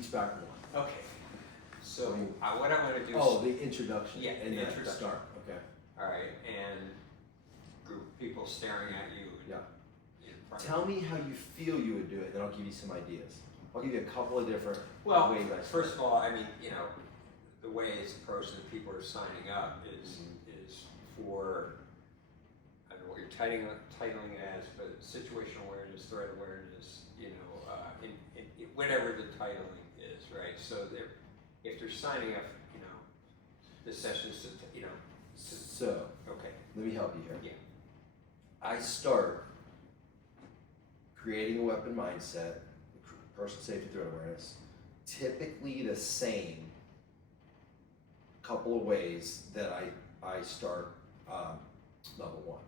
teach back one. Okay. So what I'm going to do Oh, the introduction. Yeah, and the the introduction. start. Okay. all right, and group people staring at you. Yeah. In front Tell of me how you feel you would do it, then I'll give you some ideas. I'll give you a couple of different Well, ways I first of all, I mean, the way it's approached that people are signing up is for, I don't know what you're titling it as, but situational awareness, threat awareness, whatever the titling is, right? So if they're signing up, the sessions, So, okay, let me help you here. yeah, I start creating a weapon mindset, personal safety threat awareness, typically the same couple of ways that I start level one,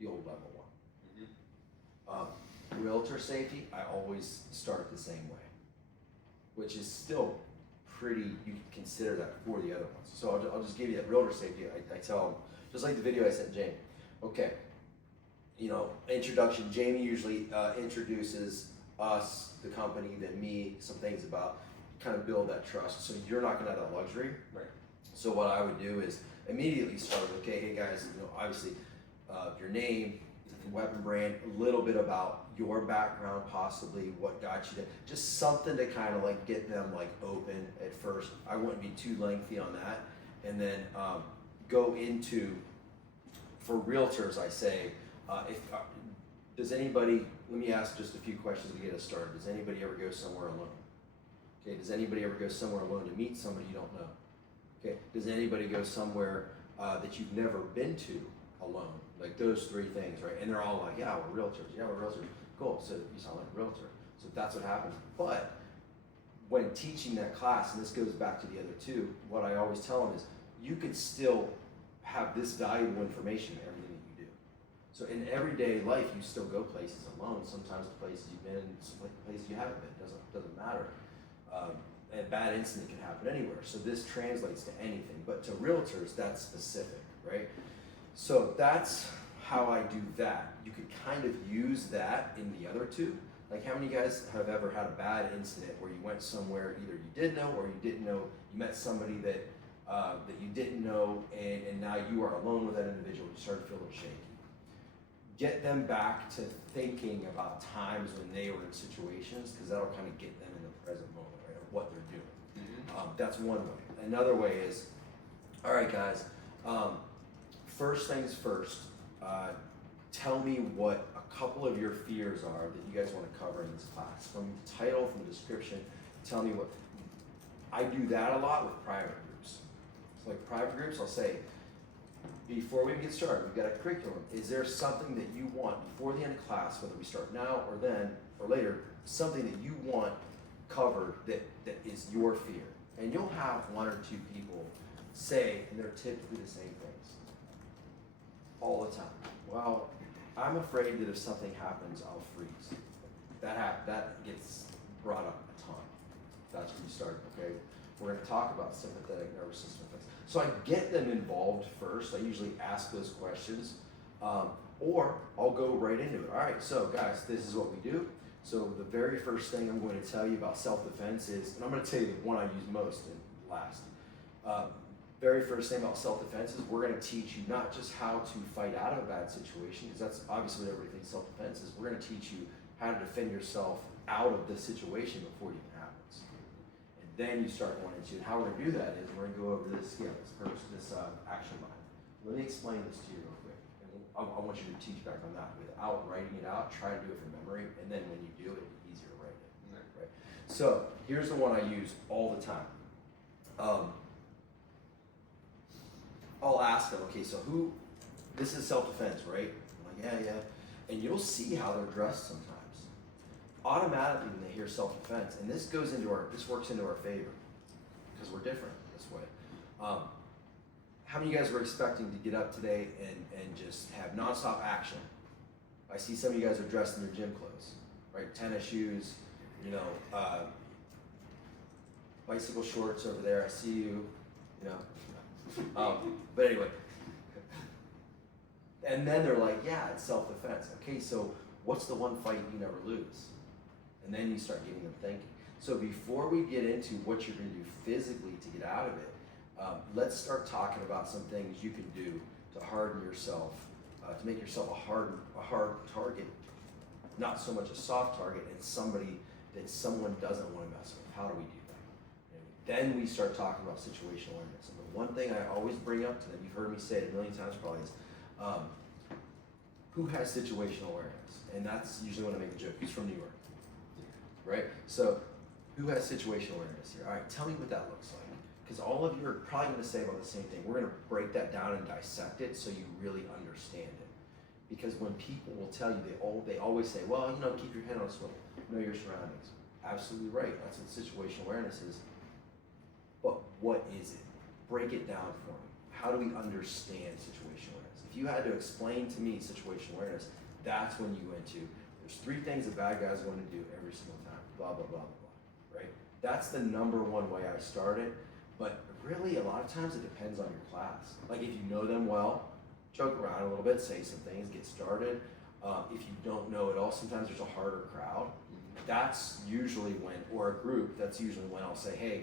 the old level one. Realtor safety, I always start the same way, which is still pretty, you can consider that for the other ones. So I'll just give you that realtor safety. I tell them, just like the video I sent Jamie, okay, introduction, Jamie usually introduces us, the company, then me, some things about, kind of build that trust. So you're not gonna have that luxury. right. So what I would do is immediately start with, okay, hey guys, obviously your name, weapon brand, a little bit about your background, possibly what got you there, just something to kind of like get them like open at first. I wouldn't be too lengthy on that, and then go into, for realtors, I say, does anybody, let me ask just a few questions to get us started. Does anybody ever go somewhere alone? Okay, does anybody ever go somewhere alone to meet somebody you don't know? Okay, does anybody go somewhere that you've never been to alone? Like those three things, right? And they're all like, yeah, we're realtors. Yeah, we're realtors. Cool, so you sound like a realtor. So that's what happens. But when teaching that class, and this goes back to the other two, what I always tell them is you could still have this valuable information in everything that you do. So in everyday life, you still go places alone. Sometimes the places you've been, some places you haven't been. Doesn't matter. A bad incident can happen anywhere. So this translates to anything, but to realtors, that's specific, right? So that's how I do that. You could kind of use that in the other two. Like how many of you guys have ever had a bad incident where you went somewhere either you did know or you didn't know, you met somebody that you didn't know, and now you are alone with that individual, you start to feel a little shaky. Get them back to thinking about times when they were in situations, because that'll kind of get them in the present moment, right, of what they're doing. That's one way. Another way is, all right guys, first things first, tell me what a couple of your fears are that you guys want to cover in this class. From the title, from the description, tell me what. I do that a lot with private groups. So like private groups, I'll say, before we get started, we've got a curriculum. Is there something that you want before the end of class, whether we start now or then or later, something that you want covered that is your fear? And you'll have one or two people say, and they're typically the same things all the time. Well, I'm afraid that if something happens, I'll freeze. That gets brought up a ton. That's when you start, okay? We're gonna talk about sympathetic nervous system effects. So I get them involved first. I usually ask those questions, or I'll go right into it. All right, so guys, this is what we do. So the very first thing I'm going to tell you about self-defense is, and I'm going to tell you the one I use most and last. Very first thing about self-defense is we're going to teach you not just how to fight out of a bad situation, because that's obviously what everybody thinks self-defense is. We're going to teach you how to defend yourself out of the situation before it even happens. And then you start going into, and how we're going to do that is we're going to go over this, this action line. Let me explain this to you real quick. I want you to teach back on that without writing it out. Try to do it from memory, and then when you do it, it's easier to write it. Right? So here's the one I use all the time. I'll ask them, okay, so this is self-defense, right? I'm like, yeah. And you'll see how they're dressed sometimes. Automatically when they hear self-defense, and this works into our favor, because we're different this way. How many of you guys were expecting to get up today and just have nonstop action? I see some of you guys are dressed in your gym clothes, right? Tennis shoes, bicycle shorts over there. I see you, but anyway. And then they're like, yeah, it's self-defense. Okay, so what's the one fight you never lose? And then you start getting them thinking. So before we get into what you're gonna do physically to get out of it, let's start talking about some things you can do to harden yourself, to make yourself a hard target, not so much a soft target, and somebody that someone doesn't want to mess with. How do we do that? And then we start talking about situational awareness. And the one thing I always bring up to them, you've heard me say it a million times probably, is who has situational awareness? And that's usually when I make a joke. Who's from New York? Right? So who has situational awareness here? All right, tell me what that looks like. Because all of you are probably going to say about the same thing. We're going to break that down and dissect it so you really understand it. Because when people will tell you, they always say, well, you know, keep your head on a swivel, know your surroundings. Absolutely right. That's what situational awareness is. But what is it? Break it down for me. How do we understand situational awareness? If you had to explain to me situational awareness, that's when you went to, there's 3 things a bad guy's going to do every single time. Blah, blah, blah, blah, blah. Right? That's the number one way I started. But really, a lot of times it depends on your class. Like if you know them well, joke around a little bit, say some things, get started. If you don't know it all, sometimes there's a harder crowd. That's usually when, or a group, that's usually when I'll say, hey,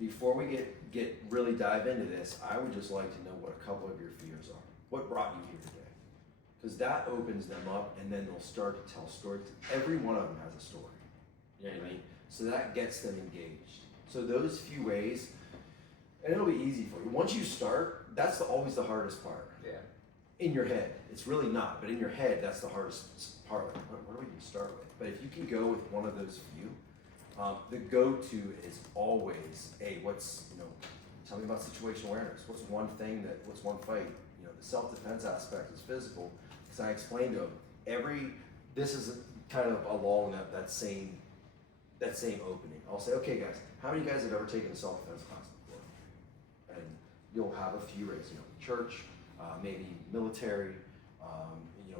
before we get really dive into this, I would just like to know what a couple of your fears are. What brought you here today? Because that opens them up, and then they'll start to tell stories. Every one of them has a story. You know what I mean? So that gets them engaged. So those few ways, and it'll be easy for you. Once you start, that's always the hardest part. Yeah. In your head, it's really not, but in your head, that's the hardest part. Like, what do we even start with? But if you can go with one of those few, the go-to is always, hey, tell me about situational awareness. What's one fight? You know, the self-defense aspect is physical, because I explained to them, this is kind of along that same opening. I'll say, okay guys, how many of you guys have ever taken a self-defense class before? And you'll have a few races, you know, church, maybe military,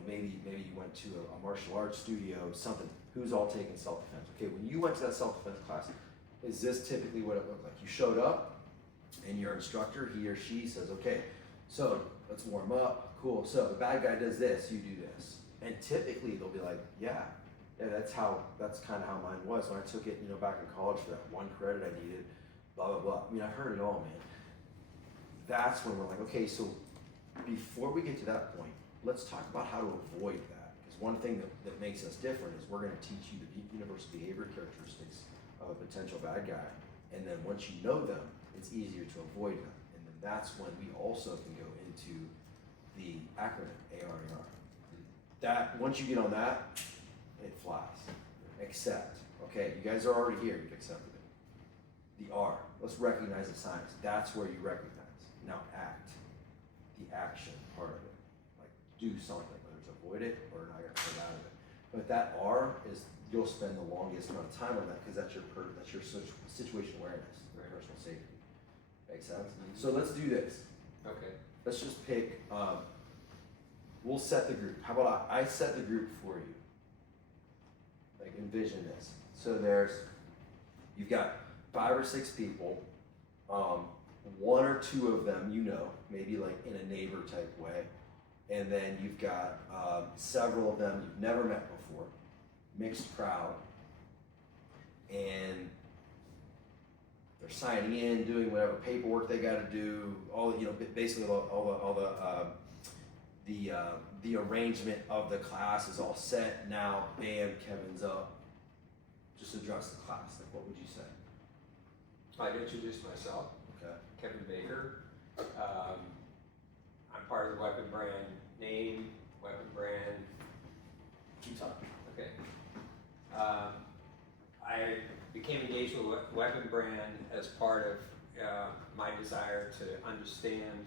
maybe you went to a martial arts studio, something. Who's all taking self-defense? Okay, when you went to that self-defense class, is this typically what it looked like? You showed up, and your instructor, he or she says, okay, so let's warm up, cool. So the bad guy does this, you do this. And typically they'll be like, yeah, that's kind of how mine was. When I took it, back in college for that one credit I needed, blah, blah, blah. I mean, I heard it all, man. That's when we're like, okay, so before we get to that point, let's talk about how to avoid that. Because one thing that makes us different is we're going to teach you the universal behavior characteristics of a potential bad guy. And then once you know them, it's easier to avoid them. And then that's when we also can go into the acronym ARAR. That, once you get on that, it flies. Accept. Okay, you guys are already here, you've accepted it. The R, let's recognize the signs. That's where you recognize. Now act. The action part of it. Like do something, whether it's avoid it or not get out of it. But that R is, you'll spend the longest amount of time on that because that's your situation awareness, right? Personal safety. Make sense? Mm-hmm. So let's do this. Okay. Let's just pick, we'll set the group. How about I set the group for you? Like envision this. So you've got 5 or 6 people, 1 or 2 of them maybe like in a neighbor type way, and then you've got several of them you've never met before, mixed crowd, and they're signing in, doing whatever paperwork they got to do, basically the arrangement of the class is all set. Now, bam, Kevin's up. Just address the class. Like, what would you say? I'd introduce myself. Okay. Kevin Baker. I'm part of the Weapon Brand name, Weapon Brand. Keep talking. Okay. I became engaged with Weapon Brand as part of my desire to understand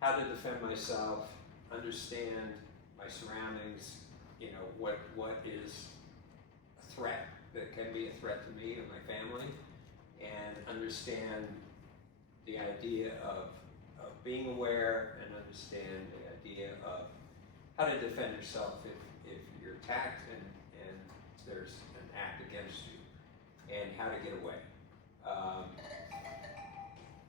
how to defend myself, understand my surroundings, what is a threat that can be a threat to me and my family, and understand the idea of being aware and understand the idea of how to defend yourself if you're attacked and there's an act against you, and how to get away.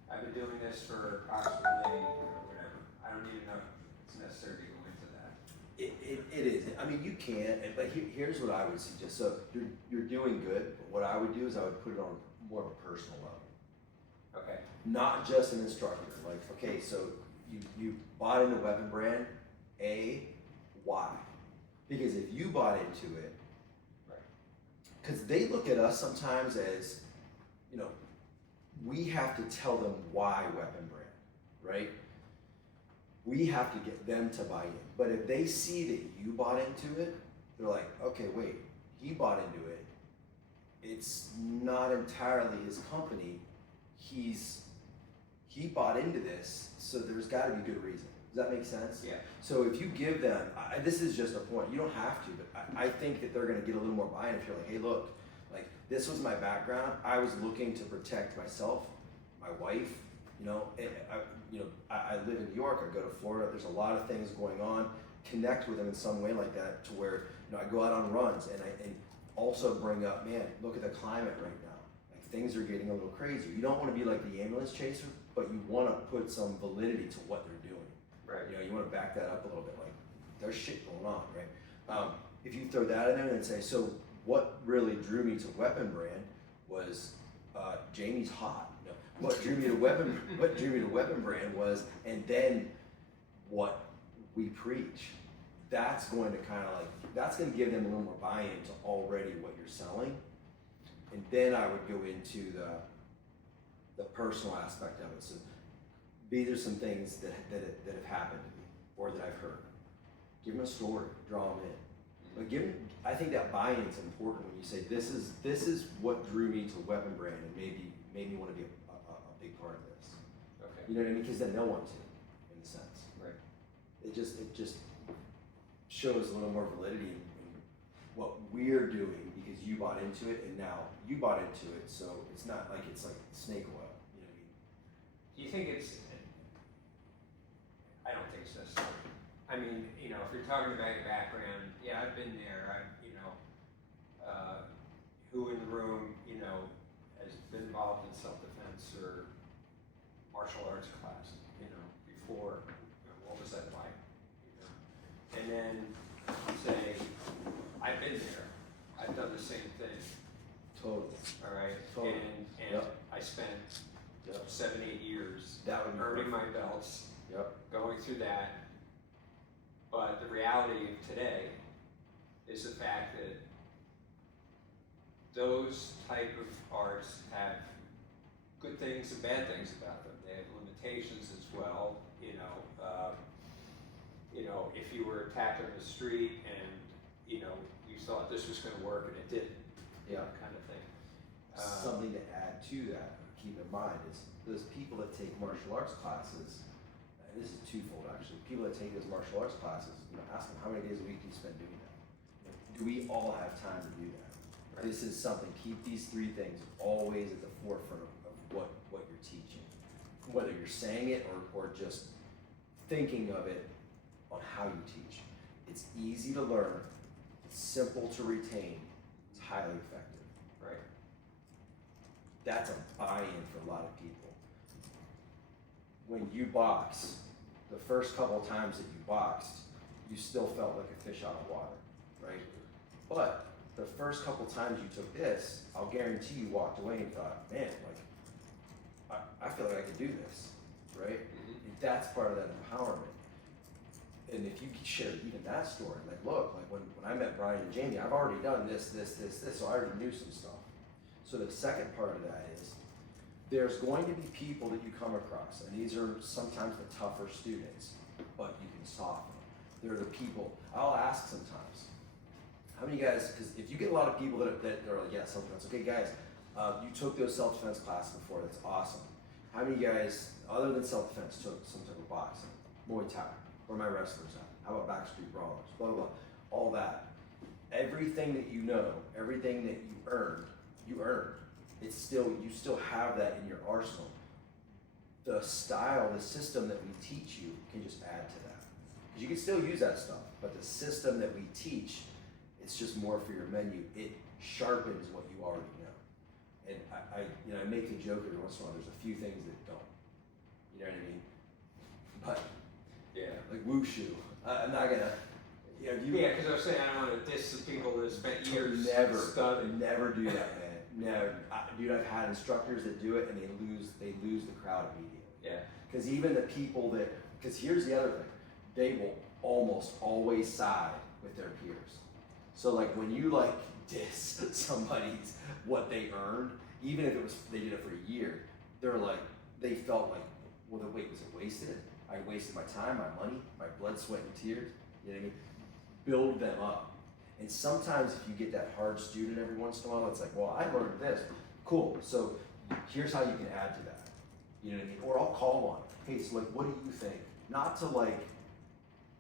I've been doing this for approximately, whatever. I don't even know if it's necessary to go into that. It is. I mean, mean, you can, but here's what I would suggest. So you're doing good, but what I would do is I would put it on more of a personal level. Okay. Not just an instructor. Like, okay, so you bought into Weapon Brand, why? Because if you bought into it, right, because they look at us sometimes as, you know, we have to tell them why Weapon Brand, right? We have to get them to buy in. But if they see that you bought into it, they're like, okay, wait, he bought into it. It's not entirely his company. He bought into this, so there's got to be good reason. Does that make sense? yeah, So if you give them, this is just a point. You don't have to, but I think that they're going to get a little more buy-in if you're like, hey, look, like this was my background. I was looking to protect myself, my wife. I live in New York. I go to Florida. There's a lot of things going on. Connect with them in some way like that, to where I go out on runs and also bring up, man, look at the climate right now. Like things are getting a little crazy. You don't want to be like the ambulance chaser, but you want to put some validity to what they're doing. right, You want to back that up a little bit. Like there's shit going on, right? If you throw that in there and say, so what really drew me to Weapon Brand was Jamie's hot. What drew me to Weapon Brand was, and then what we preach. That's going to that's going to give them a little more buy-in to already what you're selling. And then I would go into the personal aspect of it. So there's some things that have happened to me or that I've heard. Give them a story, draw them in. But I think that buy-in is important when you say this is what drew me to Weapon Brand and made me want to be a big part of this. okay, You know what I mean? Because then no one to, in a sense. right, It just shows a little more validity in what we're doing because you bought into it and now you bought into it, so it's not like it's like snake oil. You know what I mean? do you think it's, I don't think it's necessary. I mean, if you're talking about your background, yeah, I've been there, who in the room, has been involved in self-defense or martial arts class, before, what was that like, And then say, I've been there, I've done the same thing, Totally. all right? Totally. And Yep. I spent Yep. 7-8 years That would be earning my perfect. belts, Yep. going through that. But the reality of today is the fact that those type of arts have good things and bad things about them. They have limitations as well. If you were attacked on the street and you thought this was going to work and it didn't, Yeah. kind of thing. Something to add to that, keep in mind, is those people that take martial arts classes, and this is twofold actually, people that take those martial arts classes, ask them how many days a week do you spend doing that? Do we all have time to do that? Right. This is something, keep these three things always at the forefront of what you're teaching. Whether you're saying it or just thinking of it on how you teach. It's easy to learn, it's simple to retain, it's highly effective. Right. That's a buy-in for a lot of people. When you box, the first couple of times that you boxed, you still felt like a fish out of water, right? But the first couple times you took this, I'll guarantee you walked away and thought, man, like, I feel like I could do this, right? Mm-hmm. That's part of that empowerment. And if you share even that story, like, look, like when I met Brian and Jamie, I've already done this, so I already knew some stuff. So the second part of that is, there's going to be people that you come across, and these are sometimes the tougher students, but you can soften them. They're the people, I'll ask sometimes, how many guys, because if you get a lot of people that are like, yeah, self-defense, okay guys, you took those self-defense classes before, that's awesome. How many guys, other than self-defense, took some type of boxing, Muay Thai, where my wrestlers at? How about backstreet brawlers, blah, blah, blah, all that. Everything that you know, everything that you earned. It's still, you still have that in your arsenal. The style, the system that we teach you can just add to that. Because you can still use that stuff, but the system that we teach, it's just more for your menu. It sharpens what you already know. And I make the joke every once in a while, there's a few things that don't. You know what I mean? But Yeah. like wushu, I'm not gonna, Yeah, you Yeah, because I was saying I don't want to diss the people that spent years studying. never do that, man. Never, dude. I've had instructors that do it and they lose the crowd immediately. Yeah. Because even the people that, because here's the other thing, they will almost always side with their peers. So like when you like diss somebody's what they earned, even if it was they did it for a year, they're like they felt like, well, the wait was it wasted? I wasted my time, my money, my blood, sweat, and tears. You know what I mean? Build them up. And sometimes if you get that hard student every once in a while, it's like, well, I learned this. Cool. So here's how you can add to that. You know what I mean? Or I'll call on, hey, so like, what do you think? Not to like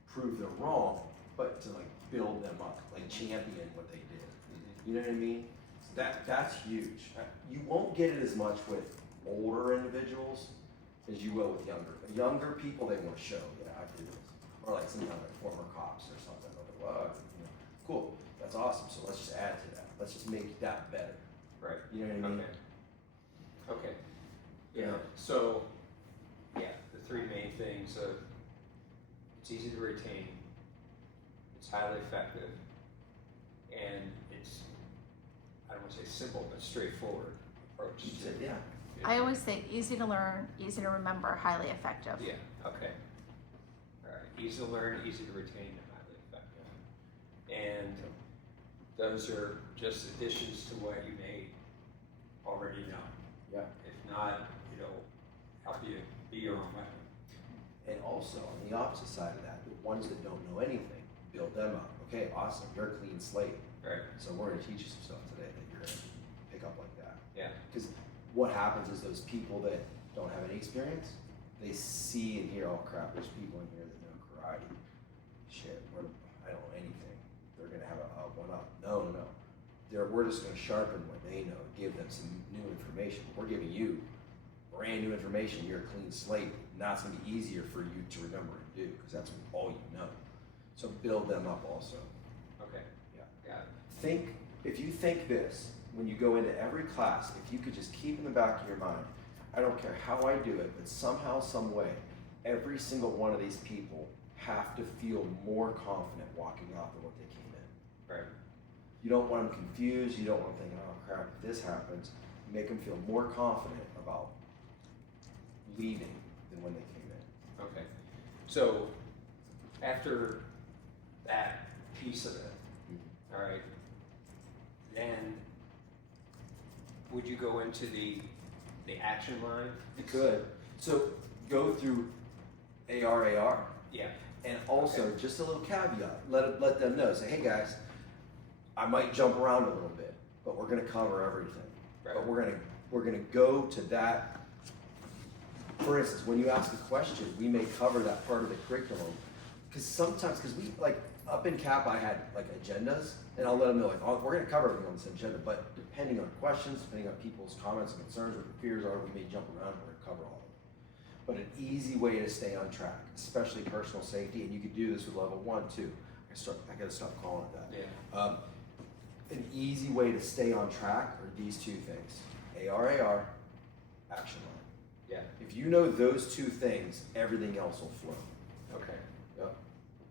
prove they're wrong, but to like build them up, like champion what they did. You know what I mean? So that's huge. You won't get it as much with older individuals as you will with younger. But younger people, they want to show, yeah, I do this. Or like sometimes like former cops or something. They're like, well, you know, cool, that's awesome. So let's just add to that. Let's just make that better. Right. You know what I mean? Okay. Yeah. So, yeah, the three main things of it's easy to retain, it's highly effective, and it's, I don't want to say simple, but straightforward approach You to said, yeah. I always say easy to learn, easy to remember, highly effective. Yeah, okay. All right, easy to learn, easy to retain, and highly effective. And those are just additions to what you may already know. Yeah. If not, it'll help you be your own weapon. And also on the opposite side of that, the ones that don't know anything, build them up. Okay, awesome, you're a clean slate. Right. So we're gonna teach you some stuff today that you're gonna pick up like that. Yeah. Because what happens is those people that don't have any experience, they see and hear, oh crap, there's people in here that know karate. Shit, I don't know anything. They're gonna have a one up. No. We're just gonna sharpen what they know, give them some new information. We're giving you brand new information. You're a clean slate. Now it's gonna be easier for you to remember and do because that's all you know. So build them up also. Okay. Yeah. Got Think, if you think this, when you go into every class, if you could just keep in the back of your mind, I don't care how I do it, but somehow, some way, every single one of these people have to feel more confident walking out than what they came in. it. Right. You don't want them confused, you don't want them thinking, oh crap, if this happens, make them feel more confident about leaving than when they came in. Okay. So after that piece of it, all right, then would you go into the action line? You could. So go through ARAR. Yeah. And also, Okay. just a little caveat, let them know, say, hey guys, I might jump around a little bit, but we're gonna cover everything. Right. But we're gonna go to that. For instance, when you ask a question, we may cover that part of the curriculum. Cause sometimes, we, like, up in CAP, I had like agendas, and I'll let them know, like, oh, we're gonna cover everything on this agenda, but depending on questions, depending on people's comments and concerns, what their fears are, we may jump around, we're gonna cover all of it. But an easy way to stay on track, especially personal safety, and you could do this with level 1 too. I gotta stop calling it that. Yeah. An easy way to stay on track are these two things: ARAR, action line. Yeah. If you know those two things, everything else will flow. Okay. Yep.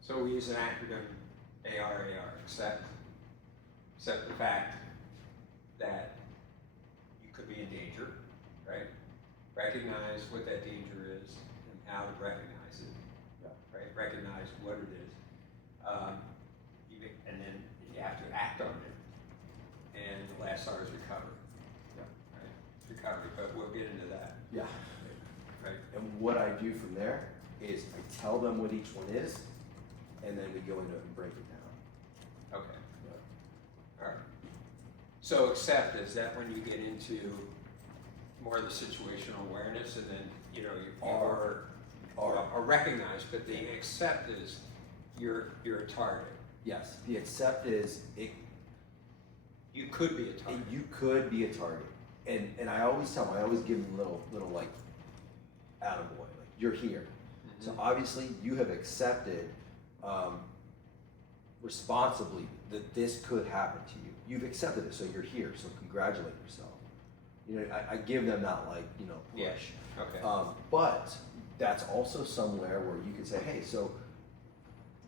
So we use an acronym ARAR, accept the fact that you could be in danger, right? Recognize what that danger is and how to recognize it, Yeah. right? Recognize what it is. And then you have to act on it. And the last R is recovery. Yeah. Right? Recovery, but we'll get into that. Yeah. Right? And what I do from there is I tell them what each one is, and then we go into it and break it down. Okay. Yeah. All right. So accept, is that when you get into more of the situational awareness and then, you are recognized, but the accept is you're a target. Yes. The accept is You could be a target. you could be a target, and I always tell them, I always give them little like attaboy, like you're here. So obviously you have accepted responsibly that this could happen to you. You've accepted it, so you're here. So congratulate yourself. You know, I give them that like push. Yeah. Okay. But that's also somewhere where you can say, hey, so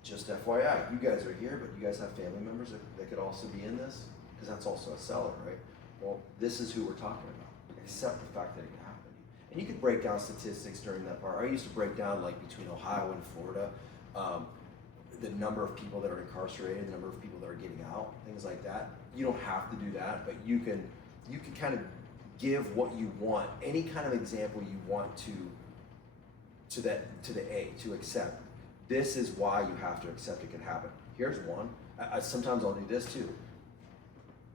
just FYI, you guys are here, but you guys have family members that could also be in this, because that's also a seller, right? Well, this is who we're talking about. Accept the fact that it can happen. And you could break down statistics during that part. I used to break down like between Ohio and Florida, the number of people that are incarcerated, the number of people that are getting out, things like that. You don't have to do that, but you can kind of give what you want, any kind of example you want to the A, to accept. This is why you have to accept it can happen. Here's one. Sometimes I'll do this too.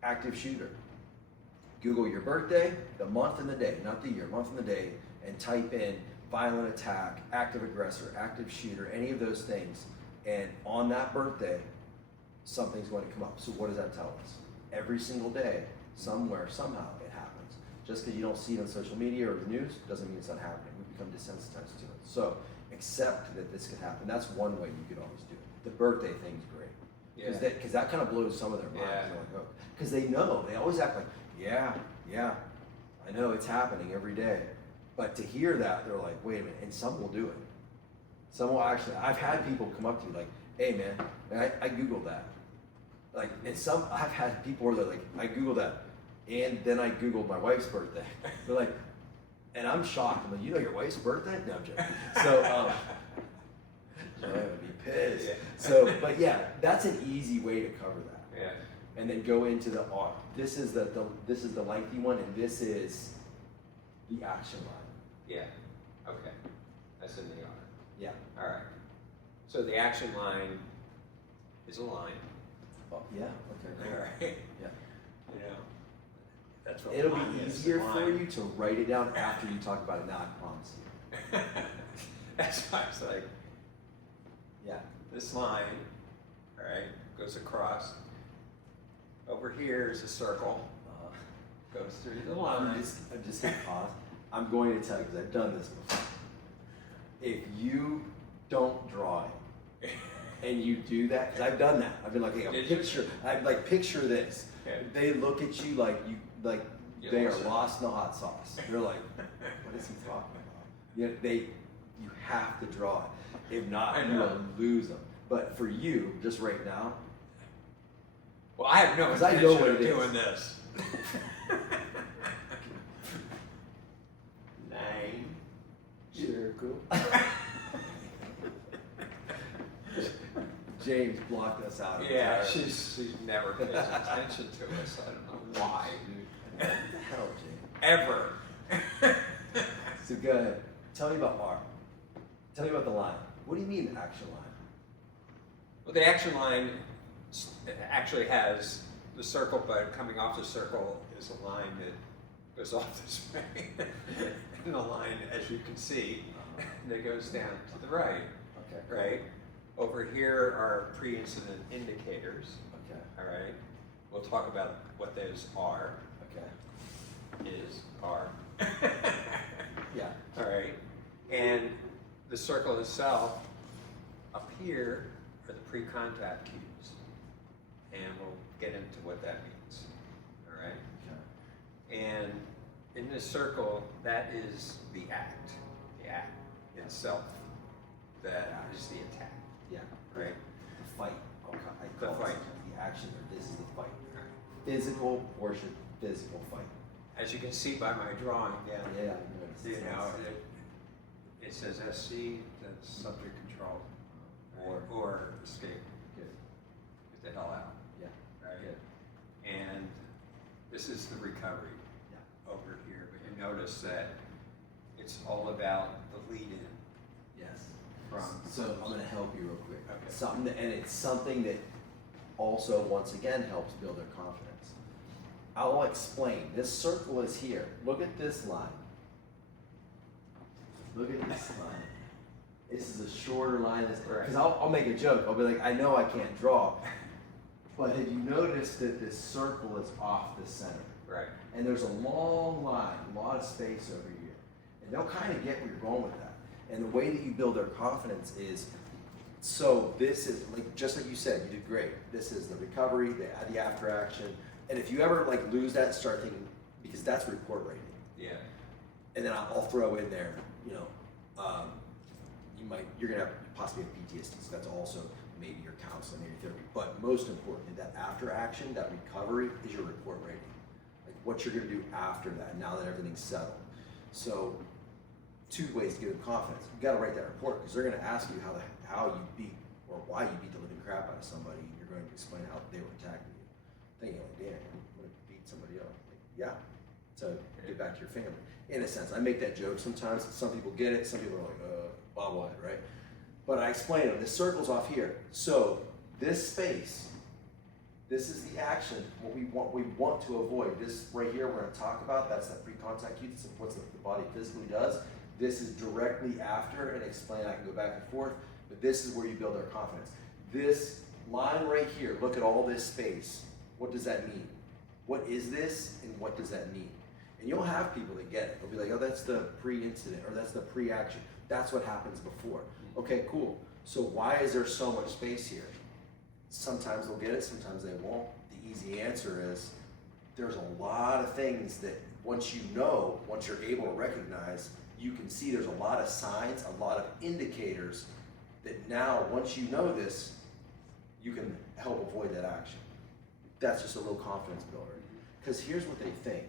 Active shooter. Google your birthday, the month and the day, not the year, month and the day, and type in violent attack, active aggressor, active shooter, any of those things. And on that birthday, something's going to come up. So what does that tell us? Every single day, somewhere, somehow, it happens. Just because you don't see it on social media or the news doesn't mean it's not happening. We become desensitized to it. So accept that this could happen. That's one way you could always do it. The birthday thing's great. Because that kind of blows some of their minds. Yeah. They're like, oh, because they know, they always act like, yeah, I know it's happening every day. But to hear that, they're like, wait a minute, and some will do it. Some will actually, I've had people come up to me like, hey man, I Googled that. Like, and I've had people where they're like, I Googled that, and then I Googled my wife's birthday. They're like, and I'm shocked. I'm like, you know your wife's birthday? No, I'm joking. So, I would be pissed. Yeah. So, but yeah, that's an easy way to cover that. Yeah. And then go into the R. This is the lengthy one, and this is the action line. Yeah. Okay. That's in the R. Yeah. All right. So the action line is a line. Oh, yeah. Okay. All right. Yeah. You know, that's what It'll line be is, easier a for line. you to write it down after you talk about it. Now, I promise you. That's why I was like, Yeah. this line, all right, goes across. Over here is a circle, goes through the line. I'm just gonna pause. I'm going to tell you because I've done this before. If you don't draw it and you do that, because I've done that. I've been like, hey, picture this. Okay. They look at you like You they are lost it. lost in the hot sauce. They're like, what is he talking about? You have to draw it. If not, I you know. will lose them. But for you, just right now, Well, I have no 'Cause I intention know what of it is. doing this. 9. circle. James blocked us out. Yeah, entirely. she's never pays attention to us. I don't know why. What the hell, James? Ever. So go ahead. Tell me about R. Tell me about the line. What do you mean the action line? Well, the action line actually has the circle, but coming off the circle is a line that goes off this way. And the line, as you can see, that goes down to the right, Okay. right? Over here are pre-incident indicators, Okay. all right? We'll talk about what those are, Okay. are. Yeah. All right, and the circle itself, up here are the pre-contact cues. And we'll get into what that means, all right? Okay. And in this circle, that is the act itself. That is the attack, Yeah. right? The fight. Okay. I The call it fight. sometimes the action, or this is the fight. Physical portion, physical fight. As you can see by my drawing, Yeah. I noticed. you know, it says SC, that's subject control, or escape, Good. get the hell out, Yeah. right? Good. And this is the recovery over here, but you notice that it's all about the lead-in Yes. from. So I'm gonna help you real quick. Okay. And it's something that also, once again, helps build their confidence. I'll explain. This circle is here. Look at this line. Look at this line. This is a shorter line. Because I'll make a joke. I'll be like, I know I can't draw. But have you noticed that this circle is off the center? Right. And there's a long line, a lot of space over here. And they'll kind of get where you're going with that. And the way that you build their confidence is, so this is, like, just like you said, you did great. This is the recovery, the after action. And if you ever like lose that, start thinking, because that's report rating. Yeah. And then I'll throw in there, you're gonna have possibly have PTSD, so that's also maybe your counseling, maybe therapy, but most importantly, that after action, that recovery is your report rating. Like what you're gonna do after that, now that everything's settled. So, 2 ways to give them confidence. You gotta write that report, because they're gonna ask you how you beat, or why you beat the living crap out of somebody, and you're going to explain how they were attacking you. Thinking like, damn, I'm gonna beat somebody else. Like, yeah, to get back to your family. In a sense, I make that joke sometimes. Some people get it, some people are like, bobblehead, right? But I explain it. The circle's off here. So this space, this is the action. What we want to avoid. This right here, we're going to talk about. That's that pre-contact cue. That's what the body physically does. This is directly after, and explain. I can go back and forth, but this is where you build our confidence. This line right here. Look at all this space. What does that mean? What is this, and what does that mean? And you'll have people that get it. They'll be like, oh, that's the pre-incident, or that's the pre-action. That's what happens before. Okay, cool. So why is there so much space here? Sometimes they'll get it, sometimes they won't. The easy answer is there's a lot of things that once you know, once you're able to recognize, you can see there's a lot of signs, a lot of indicators that now, once you know this, you can help avoid that action. That's just a little confidence builder. Because here's what they think.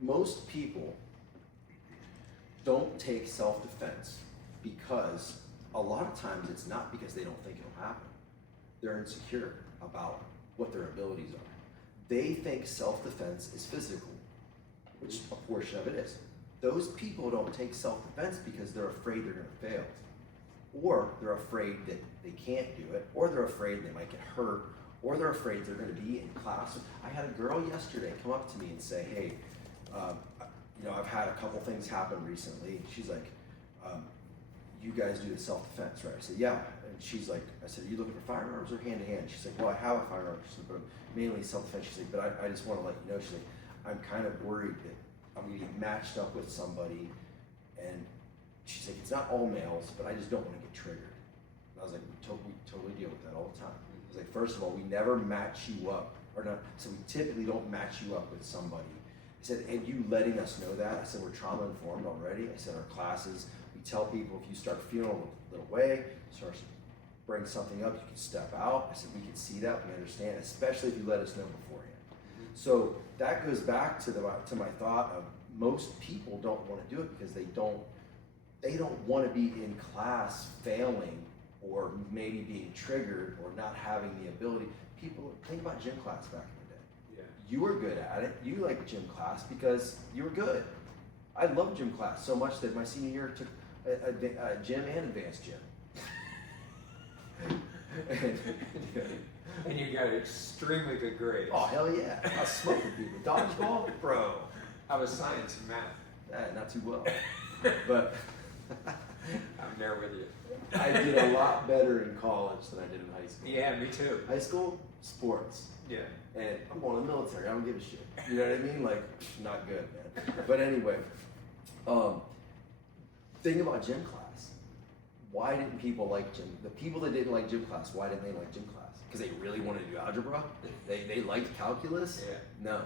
Most people don't take self-defense because a lot of times it's not because they don't think it'll happen. They're insecure about what their abilities are. They think self-defense is physical, which a portion of it is. Those people don't take self-defense because they're afraid they're gonna fail. Or they're afraid that they can't do it, or they're afraid they might get hurt, or they're afraid they're gonna be in class. I had a girl yesterday come up to me and say, hey, I've had a couple things happen recently. She's like, you guys do the self-defense, right? I said, yeah. And she's like, I said, are you looking for firearms or hand-to-hand? She's like, well, I have a firearm. She said, but mainly self-defense. She's like, but I just want to let you know. She's like, I'm kind of worried that I'm going to get matched up with somebody. And she's like, it's not all males, but I just don't want to get triggered. And I was like, we totally deal with that all the time. I was like, first of all, we never match you up, or not. So we typically don't match you up with somebody. I said, and you letting us know that? I said, we're trauma informed already. I said, our classes, we tell people if you start feeling a little way, start to bring something up, you can step out. I said, we can see that, we understand, especially if you let us know beforehand. So that goes back to my thought of most people don't want to do it because they don't want to be in class failing or maybe being triggered or not having the ability. People, think about gym class back in the day. Yeah. You were good at it. You liked gym class because you were good. I loved gym class so much that my senior year took a gym and advanced gym. And you got extremely good grades. Oh, hell yeah. I was smoking people. Dodgeball? Bro. How was science and math? Not too well. But I'm there with you. I did a lot better in college than I did in high school. Yeah, me too. High school, sports. Yeah. And I'm going to the military. I don't give a shit. You know what I mean? Like, not good, man. But anyway, thing about gym class. Why didn't people like gym? The people that didn't like gym class, why didn't they like gym class? Because they really wanted to do algebra? They liked calculus? Yeah. No.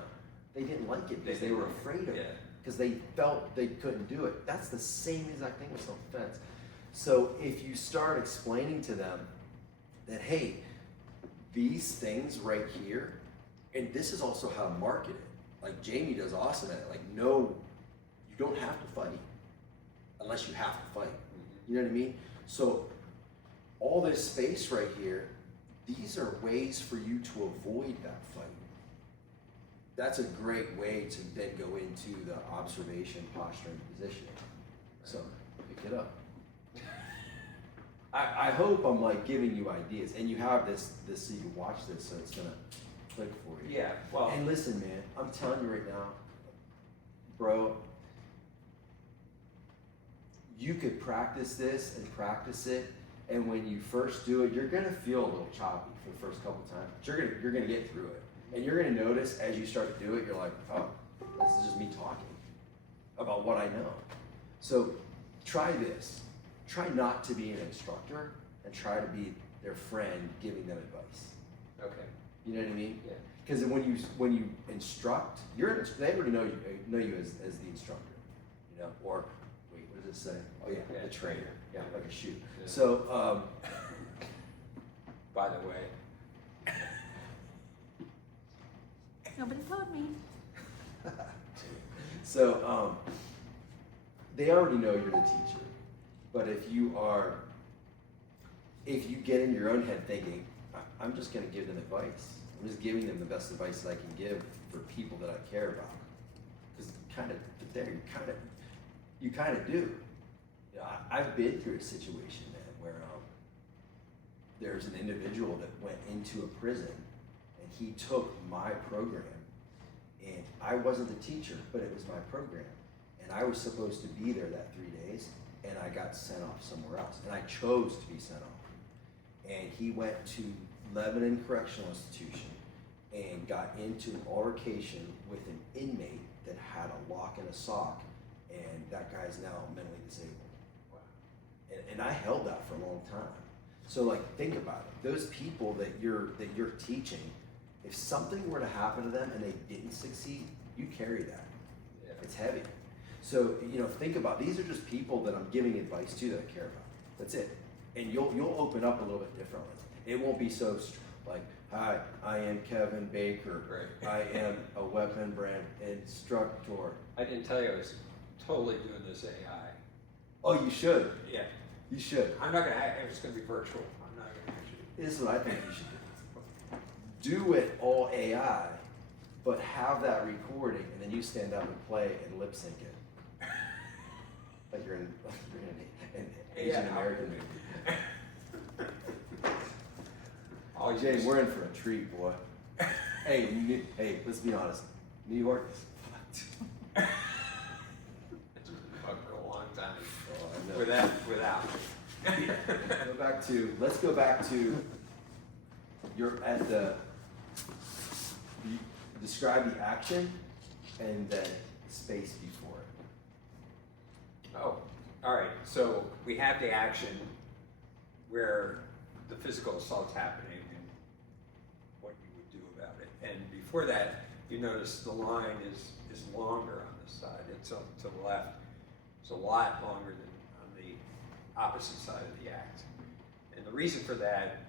They didn't like it because they were afraid of it. Because they felt they couldn't do it. That's the same exact thing with self-defense. So if you start explaining to them that, hey, these things right here, and this is also how to market it. Like Jamie does awesome at it. Like, no, you don't have to fight unless you have to fight. You know what I mean? So all this space right here, these are ways for you to avoid that fight. That's a great way to then go into the observation, posture, and positioning. So pick it up. I hope I'm like giving you ideas, and you have this so you can watch this, so it's gonna click for you. Yeah, well. And listen, man, I'm telling you right now, bro, you could practice this and practice it, and when you first do it, you're gonna feel a little choppy for the first couple times, but you're gonna get through it. And you're gonna notice as you start to do it, you're like, oh, this is just me talking about what I know. So try this. Try not to be an instructor and try to be their friend giving them advice. Okay. You know what I mean? Yeah. Because when you instruct, they already know you as the instructor. You know, or wait, what does it say? Oh yeah, the trainer. Yeah, like a shoe. Yeah. So by the way. Nobody told me. So, they already know you're the teacher, but if you get in your own head thinking, I'm just gonna give them advice. I'm just giving them the best advice that I can give for people that I care about. Because you kind of do. You know, I've been through a situation, man, where there's an individual that went into a prison and he took my program, and I wasn't the teacher, but it was my program. And I was supposed to be there that 3 days, and I got sent off somewhere else. And I chose to be sent off. And he went to Lebanon Correctional Institution and got into an altercation with an inmate that had a lock and a sock, and that guy's now mentally disabled. Wow. And I held that for a long time. So like, think about it. Those people that you're teaching, if something were to happen to them and they didn't succeed, you carry that. Yeah. It's heavy. So, you know, think about, these are just people that I'm giving advice to that I care about. That's it. And you'll open up a little bit differently. It won't be so like, hi, I am Kevin Baker. Right. I am a weapon brand instructor. I didn't tell you I was totally doing this AI. Oh, you should. Yeah. You should. I'm not gonna, it's gonna be virtual. I'm not gonna actually. This is what I think you should do. Do it all AI, but have that recording, and then you stand up and play and lip sync it. Like you're in an Asian American movie. Oh, Jay, we're in for a treat, boy. Hey, let's be honest. New York is fucked. It's been fucked for a long time. Oh, I know. Without. Let's go back to you're at you describe the action and then space before it. Oh, all right. So we have the action where the physical assault's happening and what you would do about it. And before that, you notice the line is longer on this side. It's up to the left. It's a lot longer than on the opposite side of the act. And the reason for that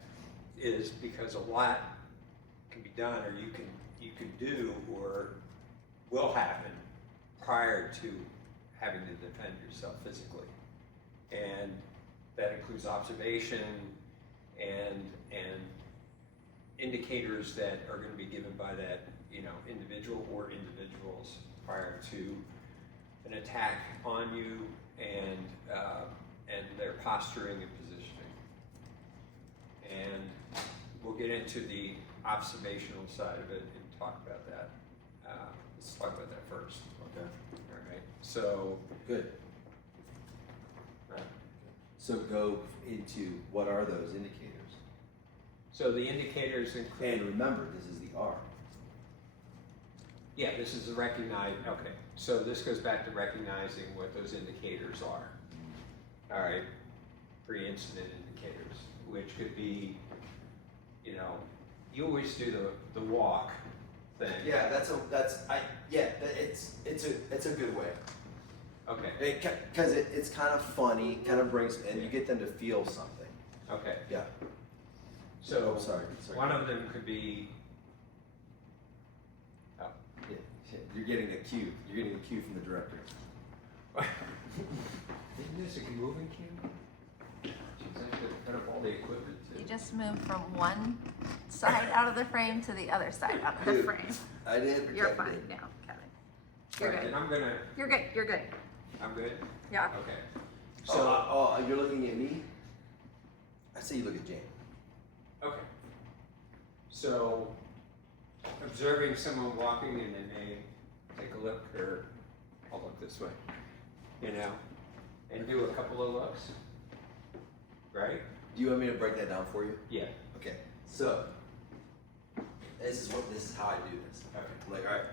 is because a lot can be done, or you can do, or will happen prior to having to defend yourself physically. And that includes observation and indicators that are going to be given by that, you know, individual or individuals prior to an attack on you, and their posturing and positioning. And we'll get into the observational side of it and talk about that. Let's talk about that first. Okay. All right. So Good. So go into what are those indicators? So the indicators include. And remember, this is the R. Yeah, this is the recognize. Okay, so this goes back to recognizing what those indicators are. All right, pre-incident indicators, which could be, you know, you always do the walk thing. Yeah, it's a good way. Okay. Because it's kind of funny, kind of brings, and you get them to feel something. Okay. Yeah. So Oh, sorry. one of them could be. Oh. Yeah, you're getting a cue. You're getting a cue from the director. Isn't this a moving cue? Jeez, I should put up all the equipment. You just moved from one side out of the frame to the other side out of the Dude, frame. I didn't. You're fine now, Kevin. You're Right, good. and I'm gonna. You're good. You're good. I'm good. Yeah. Okay. So, you're looking at me? I say you look at Jane. Okay. So, observing someone walking and they may take a look, or I'll look this way, you know, and do a couple of looks, right? Do you want me to break that down for you? Yeah. Okay. So, this is how I do this. Okay. Like, all right,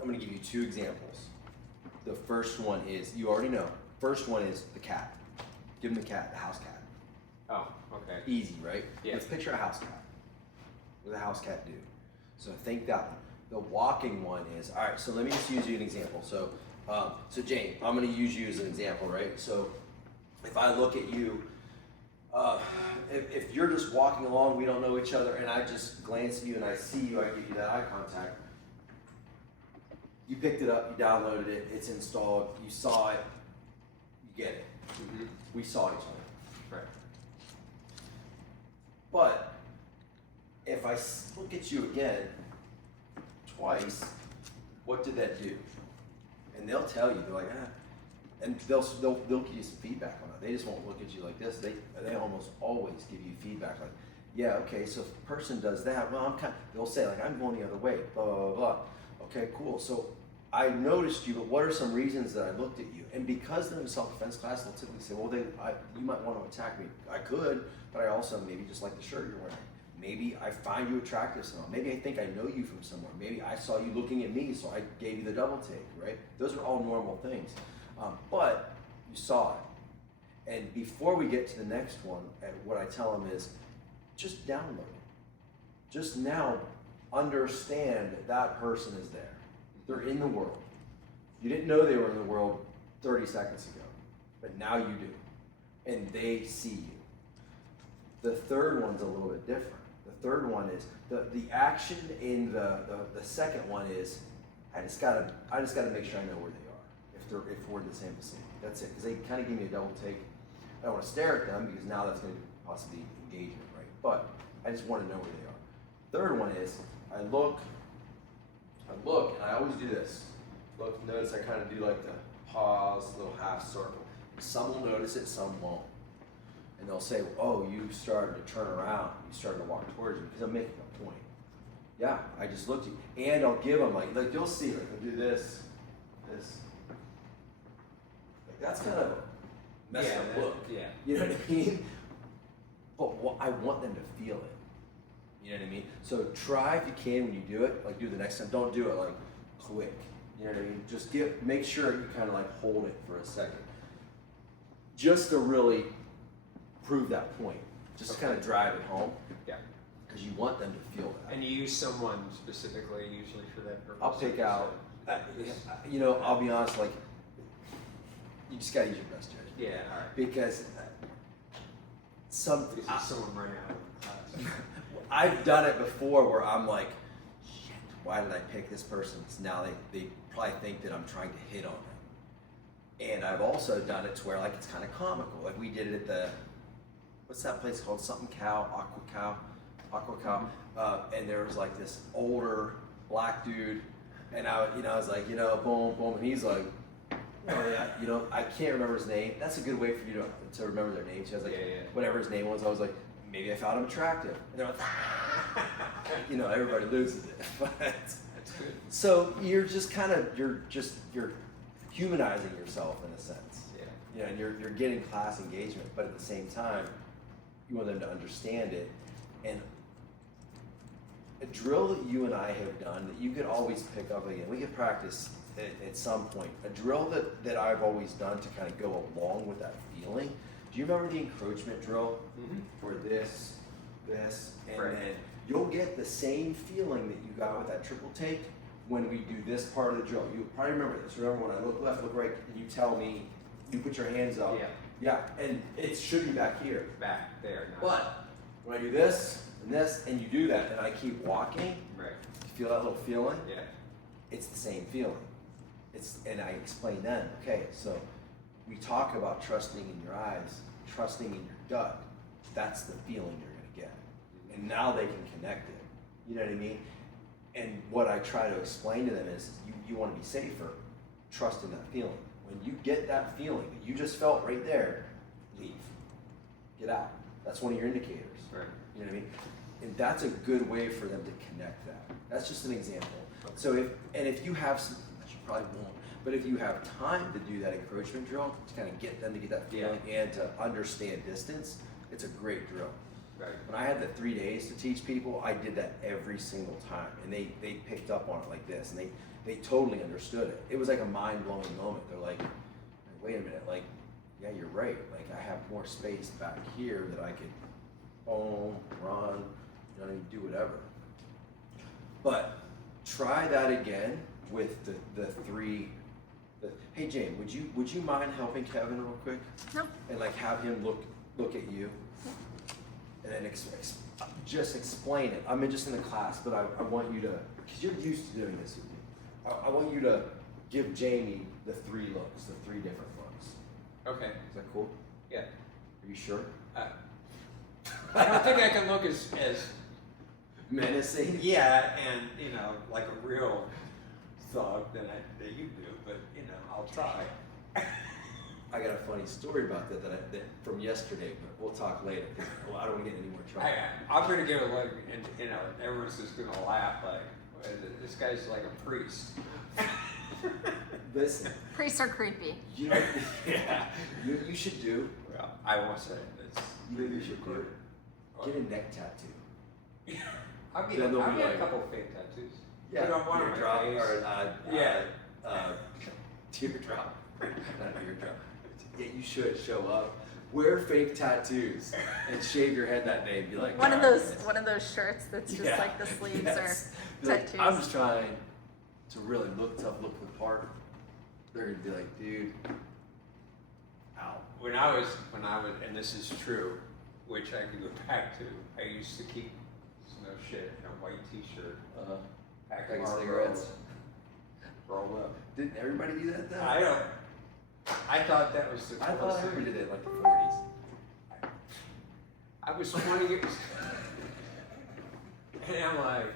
I'm gonna give you two examples. The first one is, you already know. First one is the cat. Give him the cat, the house cat. Oh, okay. Easy, right? Yeah. Let's picture a house cat. What does a house cat do? So think that one. The walking one is, all right, so let me just use you an example. So, Jane, I'm gonna use you as an example, right? So if I look at you, if you're just walking along, we don't know each other, and I just glance at you and I see you, I give you that eye contact. You picked it up, you downloaded it, it's installed, you saw it, you get it. Mm-hmm. We saw each other. Right. But if I look at you again twice, what did that do? And they'll tell you, they're like, and they'll give you some feedback on it. They just won't look at you like this. They almost always give you feedback like, yeah, okay, so if a person does that, well, they'll say like, I'm going the other way, blah, blah, blah, blah. Okay, cool. So I noticed you, but what are some reasons that I looked at you? And because they're in a self-defense class, they'll typically say, well, you might want to attack me. I could, but I also maybe just like the shirt you're wearing. Maybe I find you attractive somehow. Maybe I think I know you from somewhere. Maybe I saw you looking at me, so I gave you the double take, right? Those are all normal things. But you saw it. And before we get to the next one, what I tell them is just download it. Just now understand that person is there. They're in the world. You didn't know they were in the world 30 seconds ago, but now you do. And they see you. The third one's a little bit different. The third one is the action in the second one is I just gotta make sure I know where they are if we're in the same vicinity. That's it, because they kind of give me a double take. I don't want to stare at them because now that's going to possibly engagement, right? But I just want to know where they are. Third one is I look, and I always do this. Look, notice I kind of do like the pause, little half circle. Some will notice it, some won't. And they'll say, oh, you started to turn around. You started to walk towards me because I'm making a point. Yeah, I just looked at you. And I'll give them like you'll see, like I'll do this. Like that's kind of a messed up look. Yeah. You know what I mean? But I want them to feel it. You know what I mean? So try if you can when you do it, like do it the next time. Don't do it like quick. You know what I mean? Just make sure you kind of like hold it for a second. Just to really prove that point. Just to kind of drive it home. Yeah. Because you want them to feel that. And you use someone specifically usually for that purpose? I'll pick out, I'll be honest, like, you just gotta use your best judgment. Yeah, all right. Because Someone run out of class. I've done it before where I'm like, shit, why did I pick this person? So now they probably think that I'm trying to hit on them. And I've also done it to where like it's kind of comical. Like we did it at the, what's that place called? Something Cow, Aqua Cow. And there was like this older black dude, and I was like, boom, boom, and he's like, I can't remember his name. That's a good way for you to remember their names. I was like, whatever his name was, I was like, maybe I found him attractive. And they're like, everybody loses it. But That's good. so you're just kind of you're humanizing yourself in a sense. Yeah. And you're getting class engagement, but at the same time, you want them to understand it. And a drill that you and I have done that you could always pick up again. We could practice at some point. A drill that I've always done to kind of go along with that feeling. Do you remember the encroachment drill? Mm-hmm. For this, and Right. then you'll get the same feeling that you got with that triple take when we do this part of the drill. You probably remember this. Remember when I look left, look right, and you tell me, you put your hands up. Yeah. Yeah, and it should be back here. Back there. But when I do this, and you do that, and I keep walking, Right. you feel that little feeling? Yeah. It's the same feeling. And I explain then, okay, so we talk about trusting in your eyes, trusting in your gut. That's the feeling you're gonna get. And now they can connect it. You know what I mean? And what I try to explain to them is you wanna be safer, trust in that feeling. When you get that feeling that you just felt right there, leave. Get out. That's one of your indicators. Right. You know what I mean? And that's a good way for them to connect that. That's just an example. So if you have some, I should probably won't, but if you have time to do that encroachment drill to kind of get them to get that feeling and to understand distance, it's a great drill. Right. When I had the 3 days to teach people, I did that every single time, and they picked up on it like this, and they totally understood it. It was like a mind-blowing moment. They're like, wait a minute, like, yeah, you're right. Like, I have more space back here that I could boom, run, do whatever. But try that again with the three. Hey, Jane, would you mind helping Kevin real quick? No. And like have him look at you. and just explain it. I'm just in the class, but I want you to, because you're used to doing this with me. I want you to give Jamie the 3 looks, the 3 different looks. Okay. Is that cool? Yeah. Are you sure? I don't think I can look as Menacing? yeah, and you know, like a real thug that you do, but you know, I'll try. I got a funny story about that from yesterday, but we'll talk later. Well, I don't want to get any more trouble. I'm gonna give a look, and you know, everyone's just gonna laugh like, this guy's like a priest. Listen. Priests are creepy. You know, yeah, you should do. Well, I won't say it. You know, you should do. Get a neck tattoo. I've Then they'll be got a like- couple fake tattoos. Yeah, Put on one of my teardrop face. or teardrop, not teardrop. Yeah, you should show up, wear fake tattoos, and shave your head that day and be like One of "God, those yes." one of those shirts that's just Yeah, like the sleeves yes. are Be like, tattoos. I'm just trying to really look tough, look the part. They're gonna be like, dude, ow. When I was, and this is true, which I can go back to, I used to keep no shit in a white t-shirt, pack Pack of of Marlboros, cigarettes. roll up. Didn't everybody do that though? I thought that was the I thought coolest everybody thing. did it like the 40s. I was 20 years, and I'm like,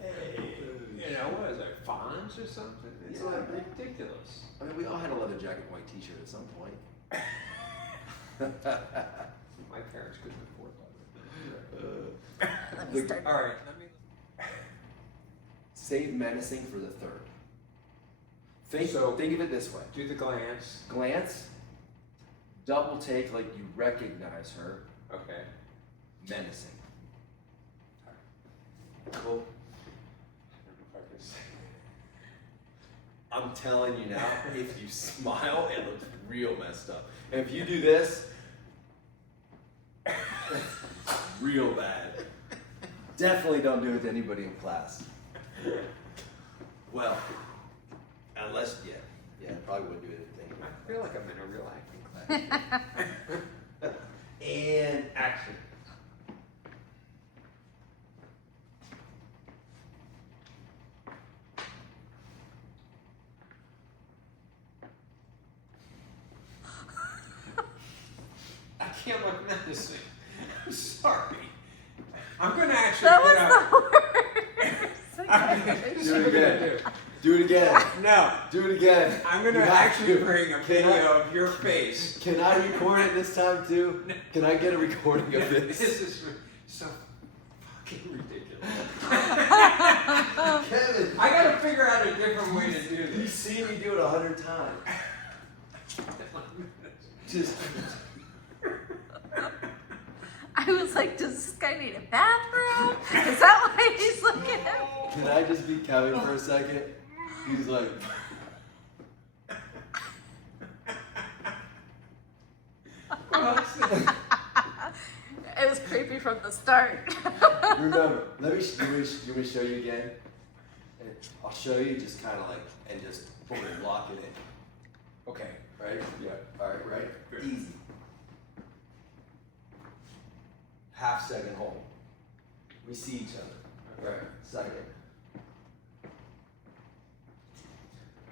hey, you know, what is it, Fonz or something? It's Yeah. like ridiculous. I mean, we all had a leather jacket, white t-shirt at some point. My parents couldn't afford that. Let me start. All right, let me. Save menacing for the 3rd. So- Think of it this way. Do the glance. Glance, double take like you recognize her, Okay. menacing. Cool. I don't know if I can say. I'm telling you now, if you smile, it looks real messed up. And if you do this, real bad. Definitely don't do it to anybody in class. Well, unless, yeah, probably wouldn't do it to anybody. I feel like I'm in a real acting class. And action. I can't look menacing. I'm sorry. I'm gonna actually That put was out. the worst. Do it again. Do it again. No, Do it again. I'm gonna You have actually to. bring a Can I- video of your face. Can I record it this time too? Can I get a recording of This this? is so fucking ridiculous. Kevin, I gotta figure out a different way to do you this. see me do it 100 times. Just I was like, does this guy need a bathroom? Is that why he's looking at me? can I just be Kevin for a second? He's like, It was creepy from the start. remember, let me show you again. And I'll show you just kind of like, and just boom, lock it in. Okay. Right? Yeah. All right, right? Good. Easy. Half second hold. We see each other. Right. Second.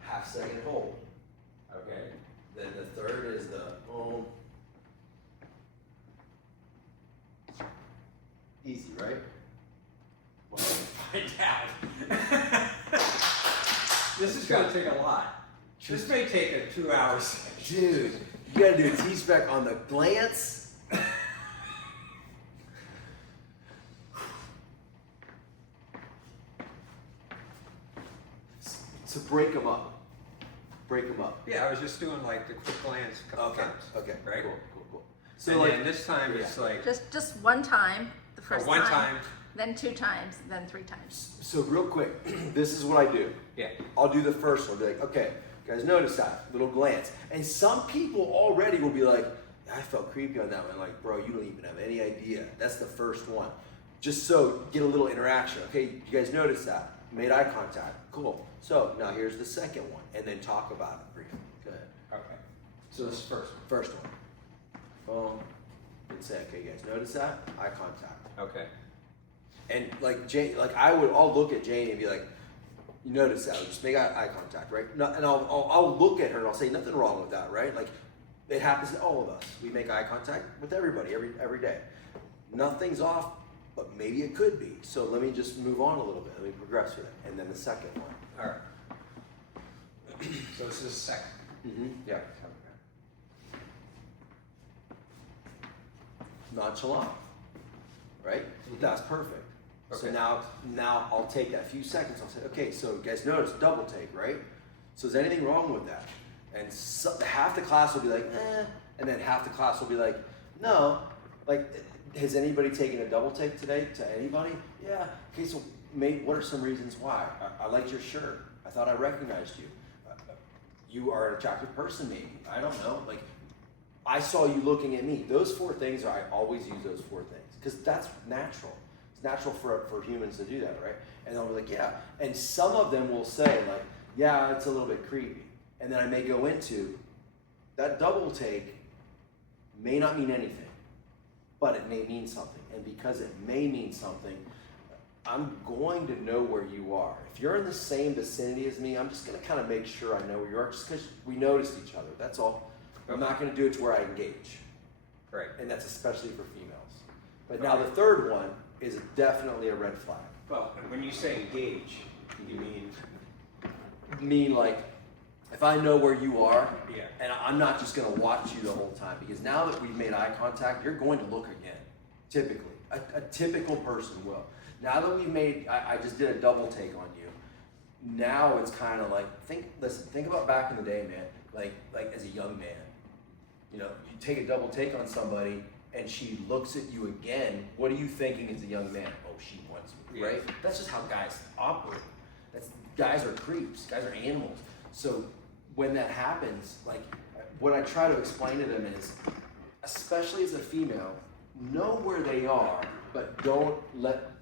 Half second hold. Okay. Then the third is the boom. Easy, right? Well, find out. This is gonna take a lot. This may take a 2 hours. Dude, you gotta do a T-spec on the glance. So break them up. Break them up. Yeah, I was just doing like the quick glance a couple Okay. times. Okay. Right? Cool. So So like then this time it's like Just one time, the first one time. then 2 times, then 3 times. So real quick, this is what I do. Yeah. I'll do the first one. Be like, okay, guys, notice that little glance. And some people already will be like, I felt creepy on that one. Like, bro, you don't even have any idea. That's the first one. Just so get a little interaction. Okay, you guys notice that? Made eye contact. Cool. So now here's the second one, and then talk about it briefly. Go ahead. Okay. So this is first one. First one. Boom. and say, okay, guys, notice that? Eye contact. Okay. And like I'll look at Janie and be like, you notice that? Just make eye contact, right? No, and I'll look at her and I'll say nothing wrong with that, right? Like it happens to all of us. We make eye contact with everybody every day. Nothing's off, but maybe it could be. So let me just move on a little bit. Let me progress with it. And then the second one. All right. So this is the second. Yeah. Nonchalant, right? That's perfect. Okay. So now I'll take that few seconds. I'll say, okay, so you guys notice double take, right? So is anything wrong with that? And half the class will be like, and then half the class will be like, no. Like, has anybody taken a double take today to anybody? Yeah. Okay, so what are some reasons why? I liked your shirt. I thought I recognized you. You are an attractive person, maybe. I don't know. Like, I saw you looking at me. Those 4 things, I always use those 4 things because that's natural. It's natural for humans to do that, right? And they'll be like, yeah. And some of them will say like, yeah, it's a little bit creepy. And then I may go into, that double take may not mean anything, but it may mean something. And because it may mean something, I'm going to know where you are. If you're in the same vicinity as me, I'm just gonna kind of make sure I know where you are just because we noticed each other, that's all. I'm not going to do it to where I engage. Right. And that's especially for females. But now the third one is definitely a red flag. Well, when you say engage, you mean like, if I know where you are, Yeah. and I'm not just going to watch you the whole time, because now that we've made eye contact, you're going to look again, typically. A typical person will. Now that we've made, I just did a double take on you, now it's kind of like, think about back in the day, man, like as a young man. You know, you take a double take on somebody and she looks at you again. What are you thinking as a young man? Oh, she wants me, right? That's just how guys operate. Guys are creeps. Guys are animals. So when that happens, like what I try to explain to them is, especially as a female, know where they are, but don't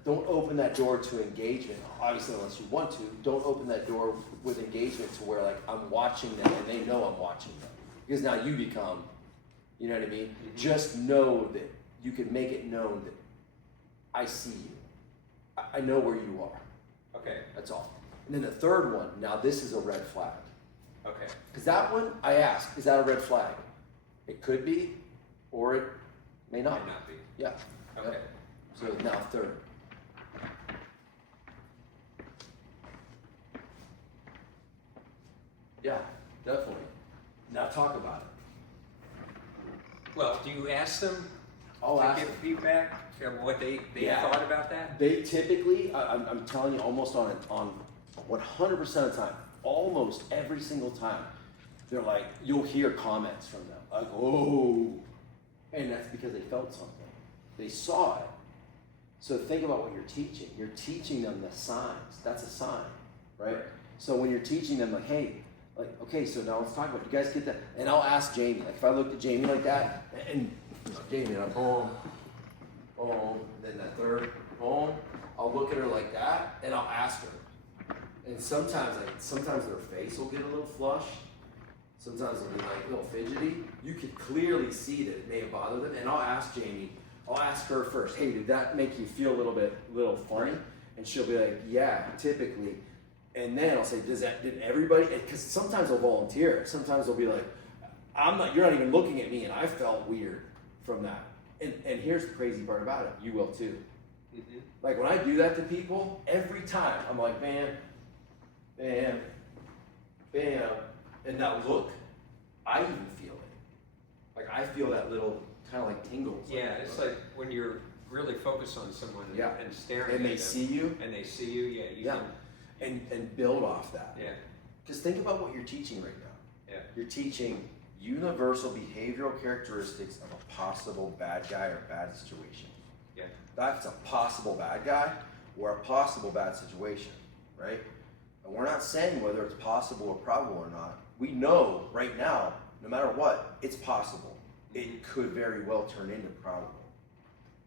open that door to engagement. Obviously, unless you want to, don't open that door with engagement to where like I'm watching them and they know I'm watching them. Because now you become, you know what I mean? Mm-hmm. Just know that you can make it known that I see you. I know where you are. Okay. That's all. And then the third one, now this is a red flag. Okay. Because that one, I asked, is that a red flag? It could be, or it may not. May not be. Yeah. Okay. So now third. Yeah, definitely. Now talk about it. Well, do you ask them I'll to ask give them. feedback of what they Yeah. thought about that? They typically, I'm telling you, almost on 100% of the time, almost every single time, they're like, you'll hear comments from them, like, oh, and that's because they felt something. They saw it. So think about what you're teaching. You're teaching them the signs. That's a sign, right? So when you're teaching them, like, hey, like, okay, so now let's talk about it. You guys get that? And I'll ask Jamie, like, if I looked at Jamie like that, and Jamie, I'm boom, boom, then that third, boom, I'll look at her like that, and I'll ask her. And sometimes their face will get a little flushed. Sometimes they'll be like a little fidgety. You can clearly see that it may have bothered them. And I'll ask Jamie, I'll ask her first, hey, did that make you feel a little funny? And she'll be like, yeah, typically. And then I'll say, did everybody, because sometimes they'll volunteer. Sometimes they'll be like, you're not even looking at me, and I felt weird from that. And here's the crazy part about it, you will too. Mm-hmm. Like when I do that to people, every time, I'm like, bam, bam, bam. And that look, I even feel it. Like I feel that little kind of like tingles. Yeah, it's like when you're really focused on someone and staring and at they them, see you. and they see you, you can, and build off that. yeah. Because think about what you're teaching right now. Yeah. You're teaching universal behavioral characteristics of a possible bad guy or bad situation. Yeah. That's a possible bad guy or a possible bad situation, right? And we're not saying whether it's possible or probable or not. We know right now, no matter what, it's possible. It could very well turn into probable.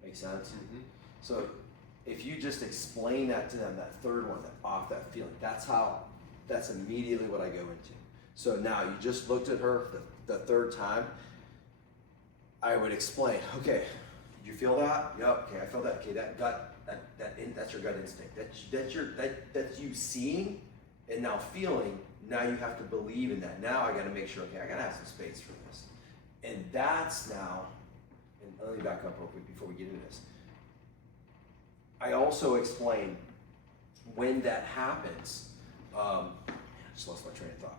Make sense? Mm-hmm. So if you just explain that to them, that third one, that feeling, that's immediately what I go into. So now you just looked at her the third time. I would explain, okay, did you feel that? Yep, okay, I felt that. Okay, that gut, that's your gut instinct. That's you seeing and now feeling. Now you have to believe in that. Now I got to make sure, okay, I got to have some space for this. And that's now, and let me back up real quick before we get into this. I also explain when that happens, I just lost my train of thought.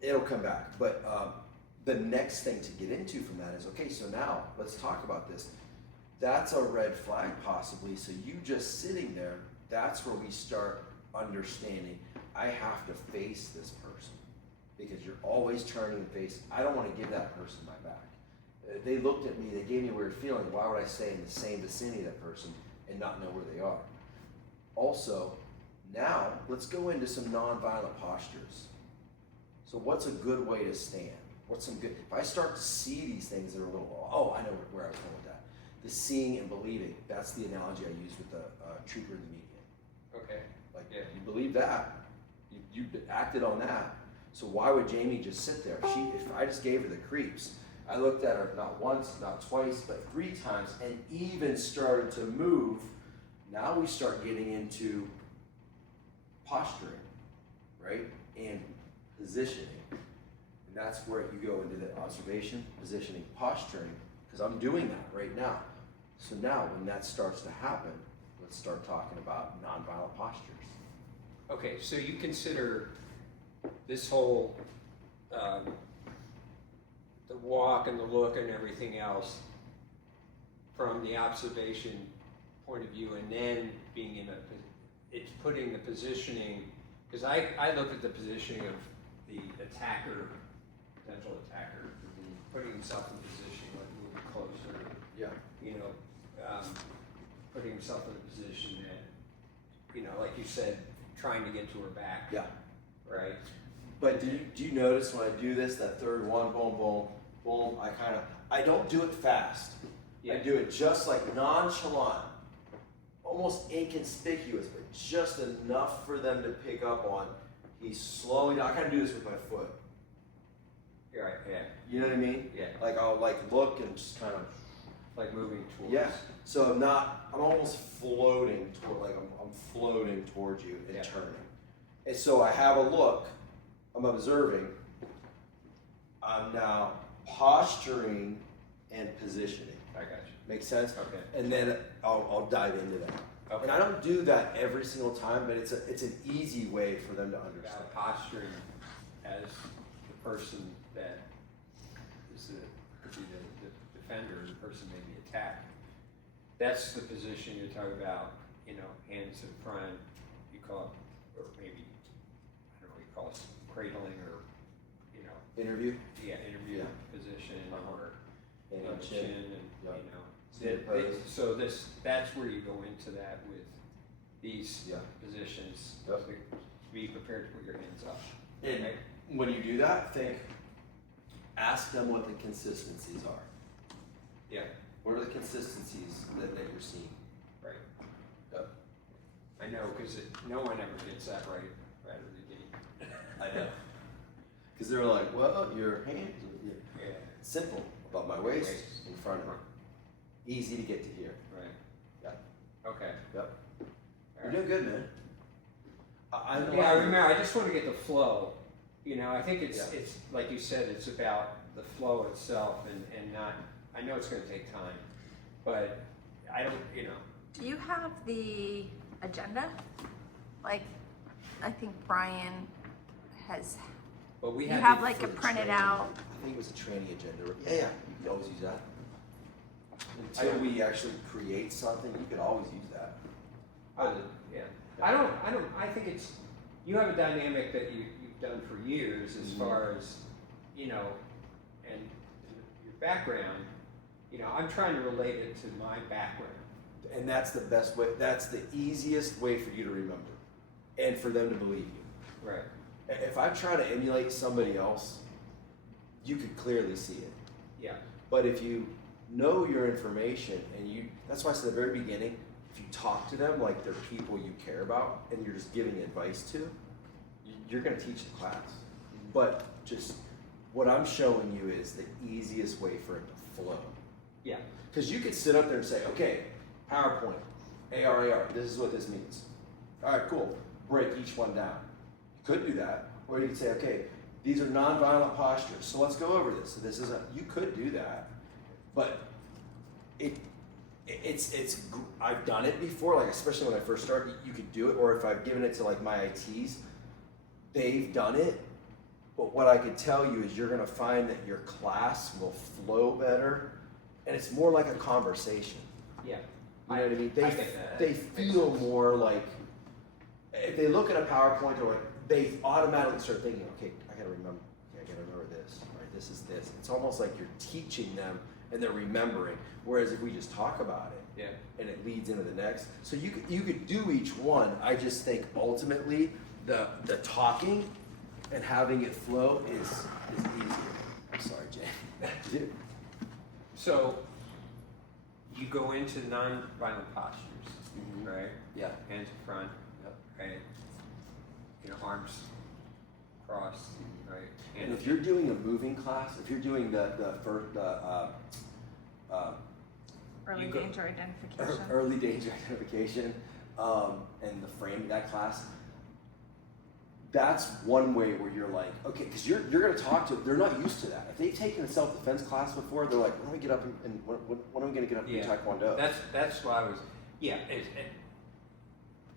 It'll come back, but the next thing to get into from that is, okay, so now let's talk about this. That's a red flag possibly, so you just sitting there, that's where we start understanding, I have to face this person because you're always turning and face, I don't want to give that person my back. They looked at me, they gave me a weird feeling, why would I stay in the same vicinity of that person and not know where they are? Also, now let's go into some nonviolent postures. So what's a good way to stand? What's some good, if I start to see these things that are a little, oh, I know where I was going with that. The seeing and believing, that's the analogy I use with the trooper in the median. Okay. Like, Yeah. you believe that, you acted on that, so why would Jamie just sit there? If I just gave her the creeps, I looked at her not once, not twice, but 3 times, and even started to move. Now we start getting into posturing, right? And positioning. And that's where you go into the observation, positioning, posturing, because I'm doing that right now. So now when that starts to happen, let's start talking about nonviolent postures. Okay, so you consider this whole, the walk and the look and everything else from the observation point of view, and then being in it's putting the positioning, because I look at the positioning of the attacker, potential attacker, putting himself in position, like moving closer, Yeah. you know, putting himself in a position that, you know, like you said, trying to get to her back. Yeah. Right? But do you notice when I do this, that third one, boom, boom, boom, I don't do it fast. Yeah. I do it just like nonchalant, almost inconspicuous, but just enough for them to pick up on. He's slowing down. I kind of do this with my foot. You're right, yeah. You know what I mean? Yeah. Like I'll like look and just kind of, Like moving towards. yeah. So I'm almost floating toward, like I'm floating towards you and Yeah. turning. And so I have a look, I'm observing, I'm now posturing and positioning. I got you. Make sense? Okay. And then I'll dive into that. Okay. And I don't do that every single time, but it's an easy way for them to understand. About posturing as the person that is the defender, the person may be attacked. That's the position you're talking about, you know, hands in front, you call it, or maybe, I don't know what you call it, cradling or, you know, Interview? interview Yeah. position or And on the chin and, Yep. you know. Sit pose. So that's where you go into that with these Yeah. positions, Yep. to be prepared to put your hands up. And Right? when you do that, ask them what the consistencies are. Yeah, What are the consistencies that you're seeing? right. Yep. I know, because no one ever gets that right out of the gate. I know. Because they're like, well, your hands, Yeah, simple, above my waist, Waist. in front of me. Easy to get to here. right. Yeah. Okay. Yep. All You're right. doing good, man. I know. Yeah, I remember, I just want to get the flow. You know, I think it's Yeah. it's like you said, it's about the flow itself and not, I know it's going to take time, but I don't, you know. Do you have the agenda? Like, I think Brian has, But we you have have the- like for a the printed training. out. I think it was a training agenda. Yeah, you can always use that. Until we actually create something, you could always use that. Yeah. I think it's, you have a dynamic that you've done for years as far as, you know, and your background, you know, I'm trying to relate it to my background. And that's the best way, that's the easiest way for you to remember and for them to believe you. Right. If I try to emulate somebody else, you could clearly see it. Yeah. But if you know your information and that's why I said at the very beginning, if you talk to them like they're people you care about and you're just giving advice to, you're going to teach the class. But just what I'm showing you is the easiest way for it to flow. Yeah. Because you could sit up there and say, okay, PowerPoint, AR, this is what this means. All right, cool. Break each one down. You could do that. Or you could say, okay, these are nonviolent postures, so let's go over this. So this is you could do that, but I've done it before, like especially when I first started, you could do it, or if I've given it to like my ITs, they've done it. But what I could tell you is you're gonna find that your class will flow better, and it's more like a conversation. Yeah. You know what I mean? I get that. They feel more like, if they look at a PowerPoint or they automatically start thinking, okay, I gotta remember this, right? This is this. It's almost like you're teaching them and they're remembering. Whereas if we just talk about it, Yeah. and it leads into the next. So you could do each one. I just think ultimately the talking and having it flow is easier. I'm sorry, Jay. So you go into non-violent postures, Mhm. right? Yeah. Hands in front, Yep. right? You know, arms crossed, right? And if you're doing a moving class, if you're doing the Early You go- danger identification. early danger identification, and the frame, that class, that's one way where you're like, okay, because you're going to talk to, they're not used to that. If they've taken a self-defense class before, they're like, when do we get up and when are we going to get up and do Taekwondo? That's why I was,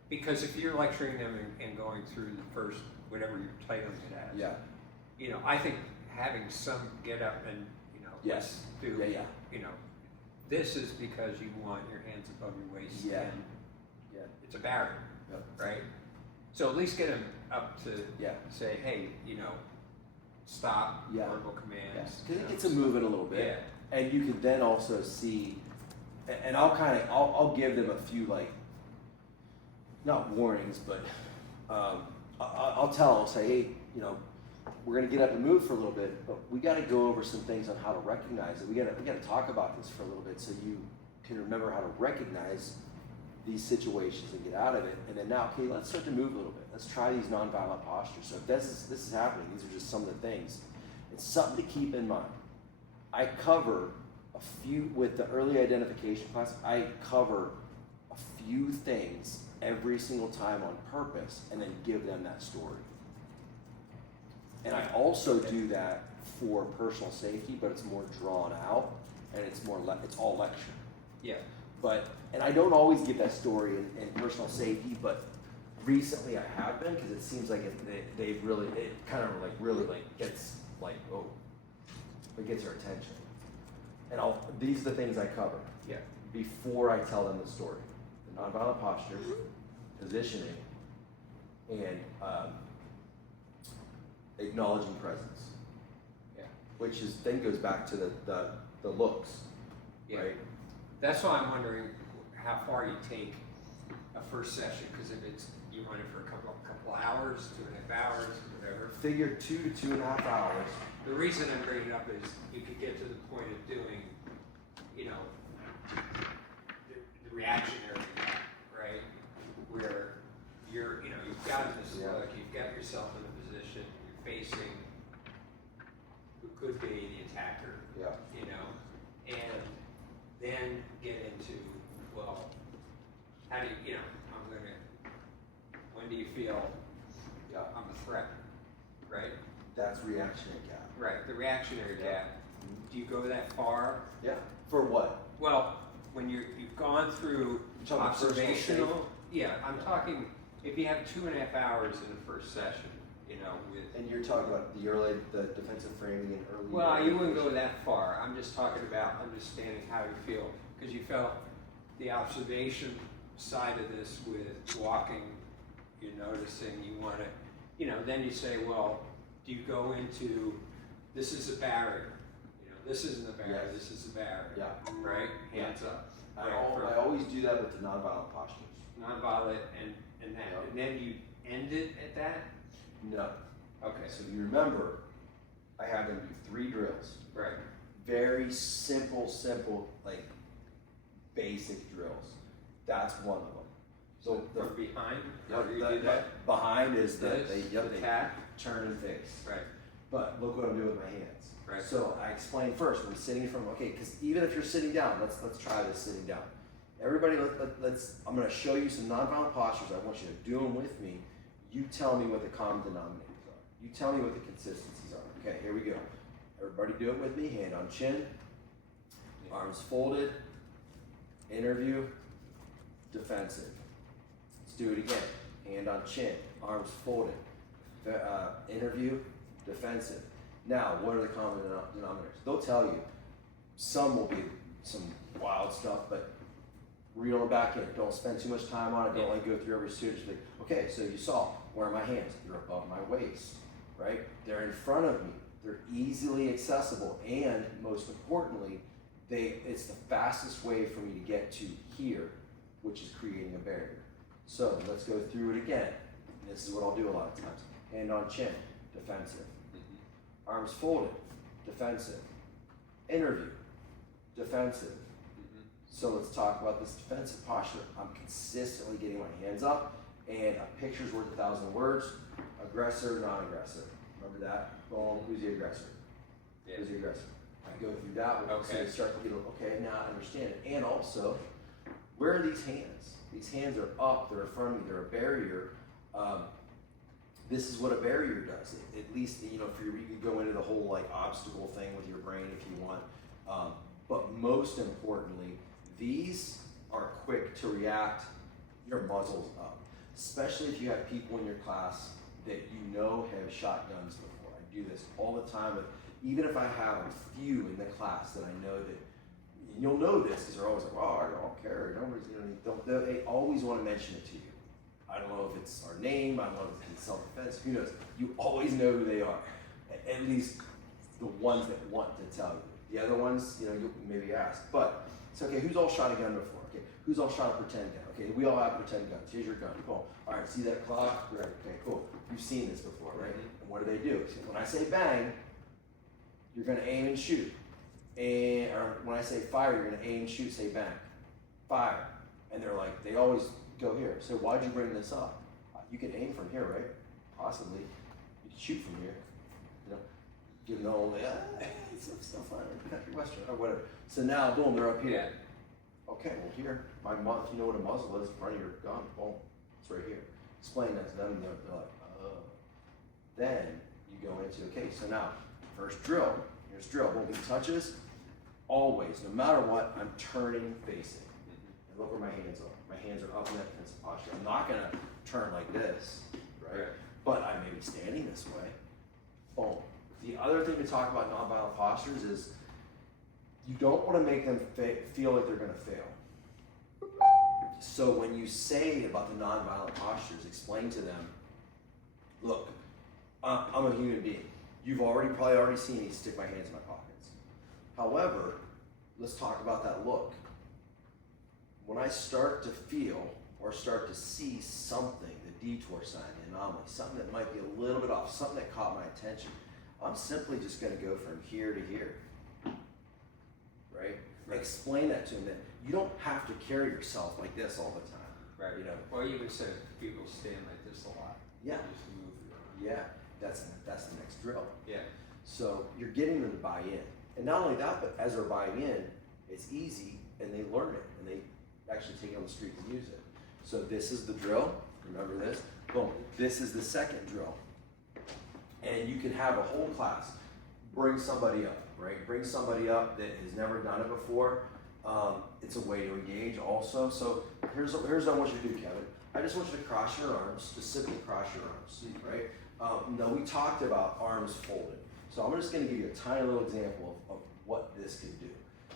because if you're lecturing them and going through the first, whatever you're titling it as, Yeah. you know, I think having some get up and, you know, Yes. do, Yeah, yeah. you know, this is because you want your hands above your waist Yeah. and Yeah. it's a barrier, Yep. right? So at least get them up to Yeah. say, hey, you know, stop, Yeah. verbal commands. Because you it know, gets them moving a little bit. Yeah. And you can then also see, and I'll give them a few, like, not warnings, but I'll say, hey, you know, we're gonna get up and move for a little bit, but we gotta go over some things on how to recognize it. We gotta talk about this for a little bit so you can remember how to recognize these situations and get out of it. And then now, okay, let's start to move a little bit. Let's try these nonviolent postures. So if this is happening, these are just some of the things. It's something to keep in mind. I cover a few, with the early identification class, I cover a few things every single time on purpose and then give them that story. And I also do that for personal safety, but it's more drawn out and it's more, it's all lecture. Yeah. But, and I don't always give that story in personal safety, but recently I have been, because it seems like they've really, it kind of like really like gets like, oh, it gets their attention. And these are the things I cover. Yeah. Before I tell them the story. The nonviolent posture, positioning, and acknowledging presence. Yeah. Which then goes back to the looks, Yeah. right? That's why I'm wondering how far you take a first session, because if it's, you run it for a couple hours, 2.5 hours, whatever. Figure 2 to 2.5 hours. The reason I'm bringing it up is you could get to the point of doing, you know, the reactionary, right? Where you're, you know, you've got this look, you've got yourself in a position, you're facing who could be the attacker, Yeah. you know, and then get into, well, how do you know, when do you feel I'm a threat, right? That's reactionary gap. Right, the reactionary gap. Do you go that far? Yeah. For what? Well, when you've gone through You're talking observational, personal I'm talking, if you have 2.5 hours in the first session, you know, with. And you're talking about the defensive framing and early. Well, you wouldn't go that far. I'm just talking about understanding how you feel, because you felt the observation side of this with walking, you're noticing, you want to, you know, then you say, well, do you go into, this is a barrier, you know, this isn't a barrier, Yes. this is a barrier, Yeah. right? Hands up. I Right, always do that with the nonviolent postures. nonviolent and that, Yeah. and then you end it at that? No. Okay, So you remember, I have them do 3 drills. right, Very simple, like basic drills. That's one of them. So from behind, yeah, how do you do that? behind is This, they the tap, turn and face. right, but look what I'm doing with my hands. Right. So I explain first, when sitting in front of, okay, because even if you're sitting down, let's try this sitting down. Everybody, I'm gonna show you some nonviolent postures. I want you to do them with me. You tell me what the common denominators are. You tell me what the consistencies are. Okay, here we go. Everybody do it with me, hand on chin, arms folded, interview, defensive. Let's do it again. Hand on chin, arms folded, interview, defensive. Now, what are the common denominators? They'll tell you. Some will be some wild stuff, but reel it back in. Don't spend too much time on it. Don't like go through every student. Like, okay, so you saw, where are my hands? They're above my waist, right? They're in front of me. They're easily accessible, and most importantly, it's the fastest way for me to get to here, which is creating a barrier. So let's go through it again. This is what I'll do a lot of times. Hand on chin, defensive. Arms folded, defensive. Interview, defensive. So let's talk about this defensive posture. I'm consistently getting my hands up, and a picture's worth 1,000 words. Aggressor, non-aggressor. Remember that? Boom, who's the aggressor? Yeah. Who's the aggressor? I go through that one, so Okay. you start to get, okay, now I understand it. And also, where are these hands? These hands are up, they're in front of me, they're a barrier. This is what a barrier does. At least, you know, you could go into the whole like obstacle thing with your brain if you want. But most importantly, these are quick to react, your muzzle's up. Especially if you have people in your class that you know have shot guns before. I do this all the time with, even if I have a few in the class that I know that, you'll know this because they're always like, oh, I don't care, nobody's, they always want to mention it to you. I don't know if it's our name, I don't know if it's self-defense, who knows. You always know who they are. At least the ones that want to tell you. The other ones, you know, you'll maybe ask. But it's okay, who's all shot a gun before? Okay, who's all shot a pretend gun? Okay, we all have pretend guns. Here's your gun. Cool. All right, see that clock? Right, okay, cool. You've seen this before, right? And what do? When I say bang, you're gonna aim and shoot. Or when I say fire, you're gonna aim and shoot, say bang. Fire. And they're like, they always go here. So why'd you bring this up? You can aim from here, right? Possibly. You can shoot from here. You know, it's still fine, country western, or whatever. So now, boom, they're up here. Yeah. Okay, well here, if you know what a muzzle is in front of your gun, boom, it's right here. Explain that to them, and they're like, oh. Then you go into, okay, so now, first drill, here's drill, boom, he touches, always, no matter what, I'm turning facing. And look where my hands are. My hands are up in that defensive posture. I'm not gonna turn like this, right? But I may be standing this way, boom. The other thing to talk about nonviolent postures is you don't want to make them feel like they're going to fail. So when you say about the nonviolent postures, explain to them, look, I'm a human being. You've probably already seen me stick my hands in my pockets. However, let's talk about that look. When I start to feel or start to see something, the detour sign, the anomaly, something that might be a little bit off, something that caught my attention, I'm simply just going to go from here to here, right? Explain that to them that you don't have to carry yourself like this all the time. Right. You know. Well, you even said people stand like this a lot. Yeah. Just move around. Yeah. That's the next drill. Yeah. So you're getting them to buy in, and not only that, but as they're buying in, it's easy, and they learn it, and they actually take it on the street and use it. So this is the drill. Remember this. Boom. This is the second drill. And you can have a whole class bring somebody up, right? Bring somebody up that has never done it before. It's a way to engage also. So here's what I want you to do, Kevin. I just want you to cross your arms, specifically cross your arms, right? Now we talked about arms folded. So I'm just gonna give you a tiny little example of what this could do.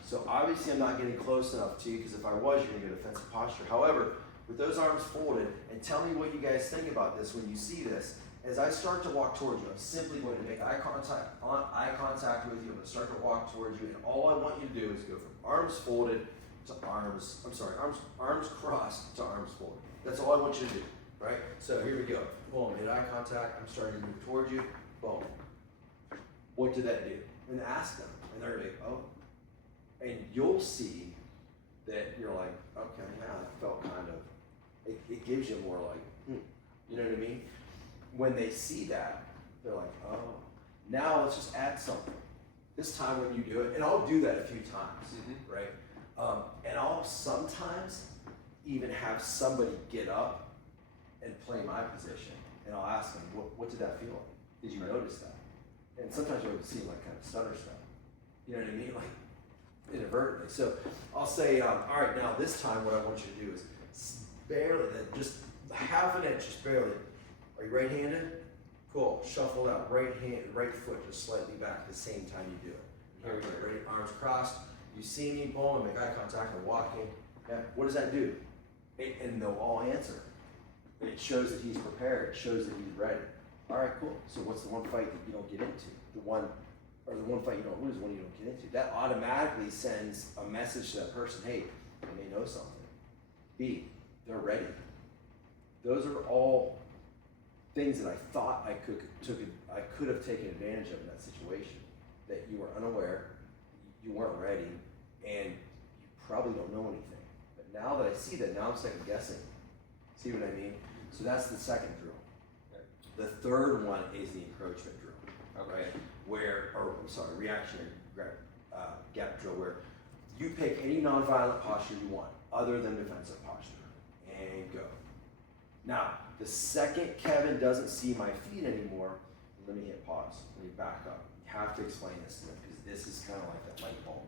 So obviously I'm not getting close enough to you because if I was, you're gonna get defensive posture. However, with those arms folded, and tell me what you guys think about this when you see this. As I start to walk towards you, I'm simply going to make eye contact with you. I'm going to start to walk towards you, and all I want you to do is go from arms folded to arms crossed to arms folded. That's all I want you to do, right? So here we go. Boom, made eye contact. I'm starting to move towards you. Boom. What did that do? And ask them, and they're like, oh. And you'll see that you're like, okay, now that felt kind of, it gives you more like, you know what I mean? When they see that, they're like, oh. Now let's just add something. This time when you do it, and I'll do that a few times, right? And I'll sometimes even have somebody get up and play my position, and I'll ask them, what did that feel like? Did you notice that? And sometimes it would seem like kind of stutter stuff. You know what I mean? Like inadvertently. So I'll say, all right, now this time what I want you to do is barely, just half an inch, just barely. Are you right-handed? Cool. Shuffle out. Right foot just slightly back at the same time you do it. Here we go. Ready? Arms crossed. You see me, boom, make eye contact, I'm walking. Yeah. What does that do? And they'll all answer. It shows that he's prepared. It shows that he's ready. All right, cool. So what's the one fight that you don't get into? The one fight you don't lose, one you don't get into. That automatically sends a message to that person, hey, they may know something. B, they're ready. Those are all things that I thought I could have taken advantage of in that situation. That you were unaware, you weren't ready, and you probably don't know anything. But now that I see that, now I'm second guessing. See what I mean? So that's the second drill. The third one is the encroachment drill. Okay. Reactionary gap drill, where you pick any nonviolent posture you want, other than defensive posture, and go. Now, the second Kevin doesn't see my feet anymore, let me hit pause. Let me back up. You have to explain this to them because this is kind of like that light bulb.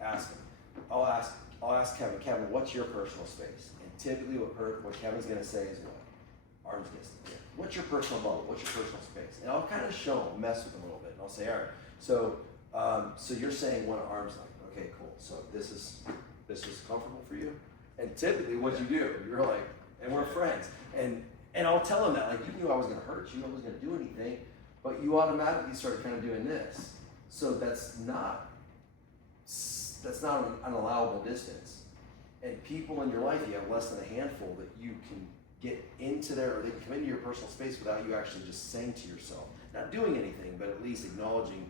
Ask him. I'll ask Kevin. Kevin, what's your personal space? And typically, what Kevin's going to say is what? Arms distance. Yeah. What's your personal bubble? What's your personal space? And I'll kind of show him, mess with him a little bit, and I'll say, all right. So you're saying one arm's length. Okay, cool. So this is comfortable for you. And typically, what you do, you're like, and we're friends. And I'll tell him that, like, you knew I was going to hurt you, I wasn't going to do anything, but you automatically started kind of doing this. So that's not an allowable distance. And people in your life, you have less than a handful that you can get into there, or they can come into your personal space without you actually just saying to yourself, not doing anything, but at least acknowledging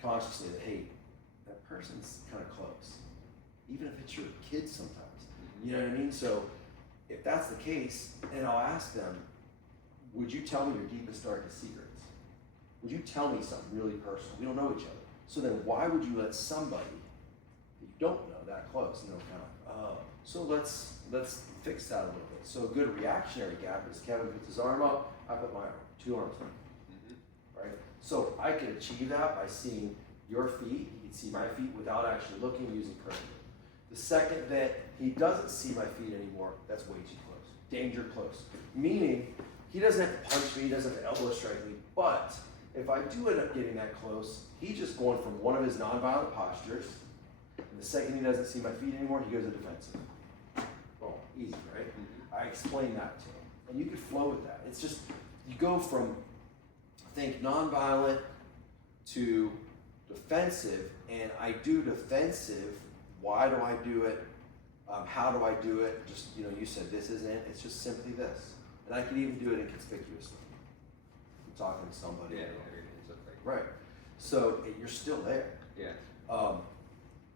consciously that, hey, that person's kind of close. Even if it's your kid sometimes. You know what I mean? So if that's the case, and I'll ask them, would you tell me your deepest, darkest secrets? Would you tell me something really personal? We don't know each other. So then why would you let somebody that you don't know that close? And they'll kind of, oh. So let's fix that a little bit. So a good reactionary gap is Kevin puts his arm up, I put my arm, 2 arms up. Right? So I could achieve that by seeing your feet, he can see my feet without actually looking, using pressure. The second that he doesn't see my feet anymore, that's way too close. Danger close. Meaning, he doesn't have to punch me, he doesn't have to elbow strike me, but if I do end up getting that close, he's just going from one of his nonviolent postures, and the second he doesn't see my feet anymore, he goes to defensive. Well, easy, right? I explain that to him. And you could flow with that. It's just, you go from, think nonviolent to defensive, and I do defensive. Why do I do it? How do I do it? Just, you said this isn't it. It's just simply this. And I can even do it inconspicuously. I'm talking to somebody. Yeah, it's okay. Right. So you're still there. Yeah.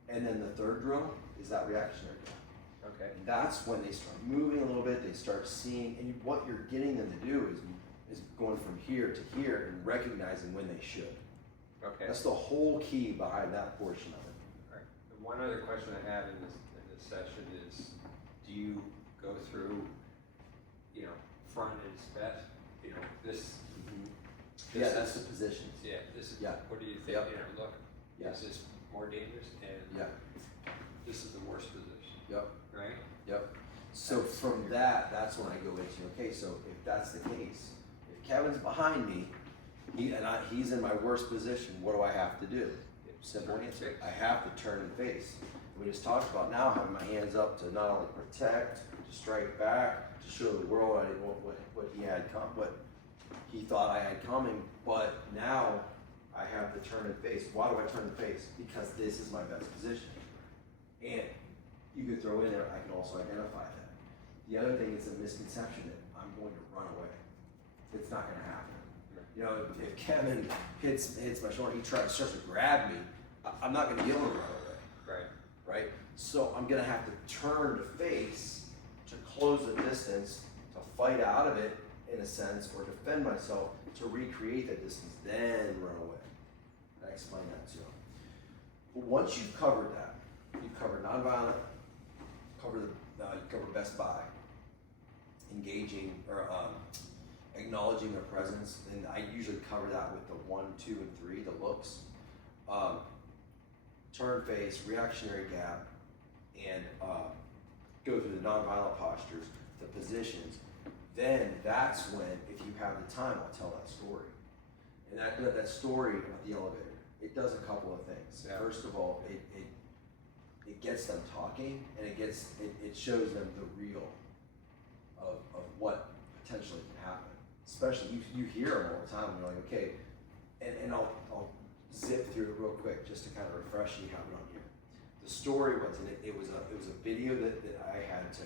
And then the third drill is that reactionary drill. Okay. And that's when they start moving a little bit. They start seeing, and what you're getting them to do is going from here to here and recognizing when they should. Okay. That's the whole key behind that portion of it. Right. And one other question I have in this session is, do you go through, front is best, this. Yeah, that's the positions. Yeah, this is, Yeah. what do you think, Yep. Look, Yes. is this more dangerous? And Yeah. this is the worst position, Yep. right? Yep. So from that's when I go into, okay, so if that's the case, if Kevin's behind me, he's in my worst position, what do I have to do? Simple answer. I have to turn and face. We just talked about now having my hands up to not only protect, to strike back, to show the world I didn't want what he had what he thought I had coming, but now I have to turn and face. Why do I turn and face? Because this is my best position. And you could throw in there, I can also identify that. The other thing is a misconception that I'm going to run away. It's not going to happen. If Kevin hits my shoulder, he starts to grab me, I'm not going to be able to run away. Right? So I'm going to have to turn to face to close the distance, to fight out of it in a sense, or defend myself to recreate that distance, then run away. I explained that to them. But once you've covered that, you've covered nonviolent, you cover Best Buy, engaging or acknowledging their presence, and I usually cover that with the 1, 2, and 3, the looks, turn face, reactionary gap, and go through the nonviolent postures, the positions. Then that's when, if you have the time, I'll tell that story. And that story about the elevator, it does a couple of things. Yeah. First of all, it gets them talking, and it shows them the real of what potentially can happen. Especially you hear them all the time, and you're like, okay, and I'll zip through it real quick just to kind of refresh you, have it on here. The story was, and it was a video that I had to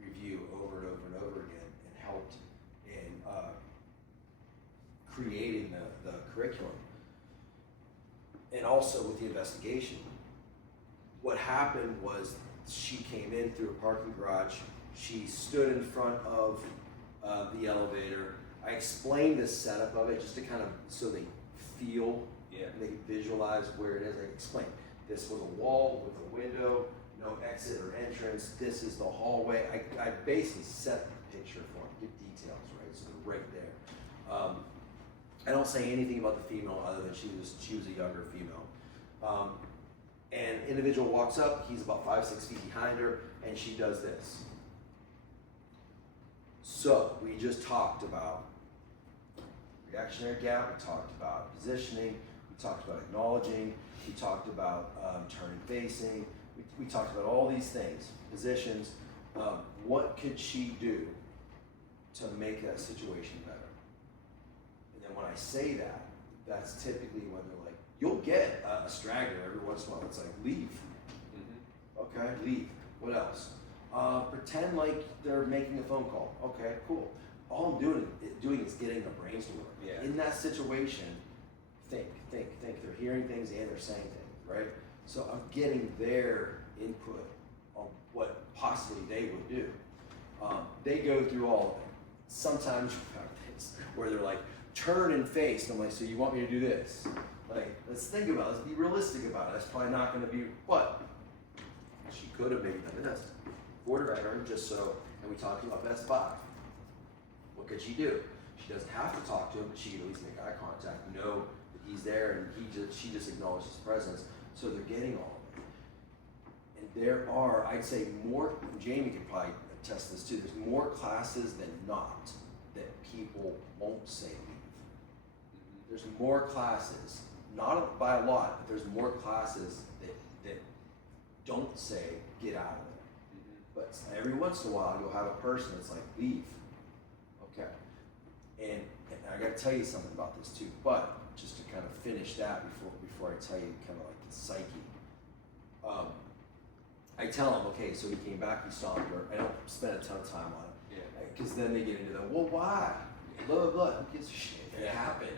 review over and over and over again, and helped in creating the curriculum, and also with the investigation. What happened was she came in through a parking garage. She stood in front of the elevator. I explained the setup of it just to kind of so they feel, they can visualize where it is. I explained this was a wall with a window, no exit or entrance. This is the hallway. I basically set the picture for them, give details, right? So they're right there. I don't say anything about the female other than she was a younger female. And individual walks up, he's about 5-6 feet behind her, and she does this. So we just talked about reactionary gap, we talked about positioning, we talked about acknowledging, we talked about turning facing, we talked about all these things, positions. What could she do to make that situation better? And then when I say that, that's typically when they're like, you'll get a straggler every once in a while. It's like, leave. Okay, leave. What else? Pretend like they're making a phone call. Okay, cool. All I'm doing is getting their brains to work. Yeah. In that situation, think. They're hearing things and they're saying things, right? So I'm getting their input on what possibly they would do. They go through all of it. Sometimes you have things where they're like, turn and face. And I'm like, so you want me to do this? Like, let's think about it. Let's be realistic about it. That's probably not going to be what she could have maybe done this. Quarter turn, just so. And we talked about Best Buy. What could she do? She doesn't have to talk to him, but she can at least make eye contact, know that he's there, and she just acknowledges his presence. So they're getting all of it. And there are, I'd say, more. Jamie could probably attest this too. There's more classes than not that people won't say leave. There's more classes. Not by a lot, but there's more classes that don't say get out of there. But every once in a while, you'll have a person that's like, leave. Okay. And I got to tell you something about this too. But just to kind of finish that before I tell you kind of like the psyche. I tell them, okay, so he came back, he saw her. I don't spend a ton of time on it. Yeah. Because then they get into the, well, why? Blah, blah, blah. Who gives a shit? It happened.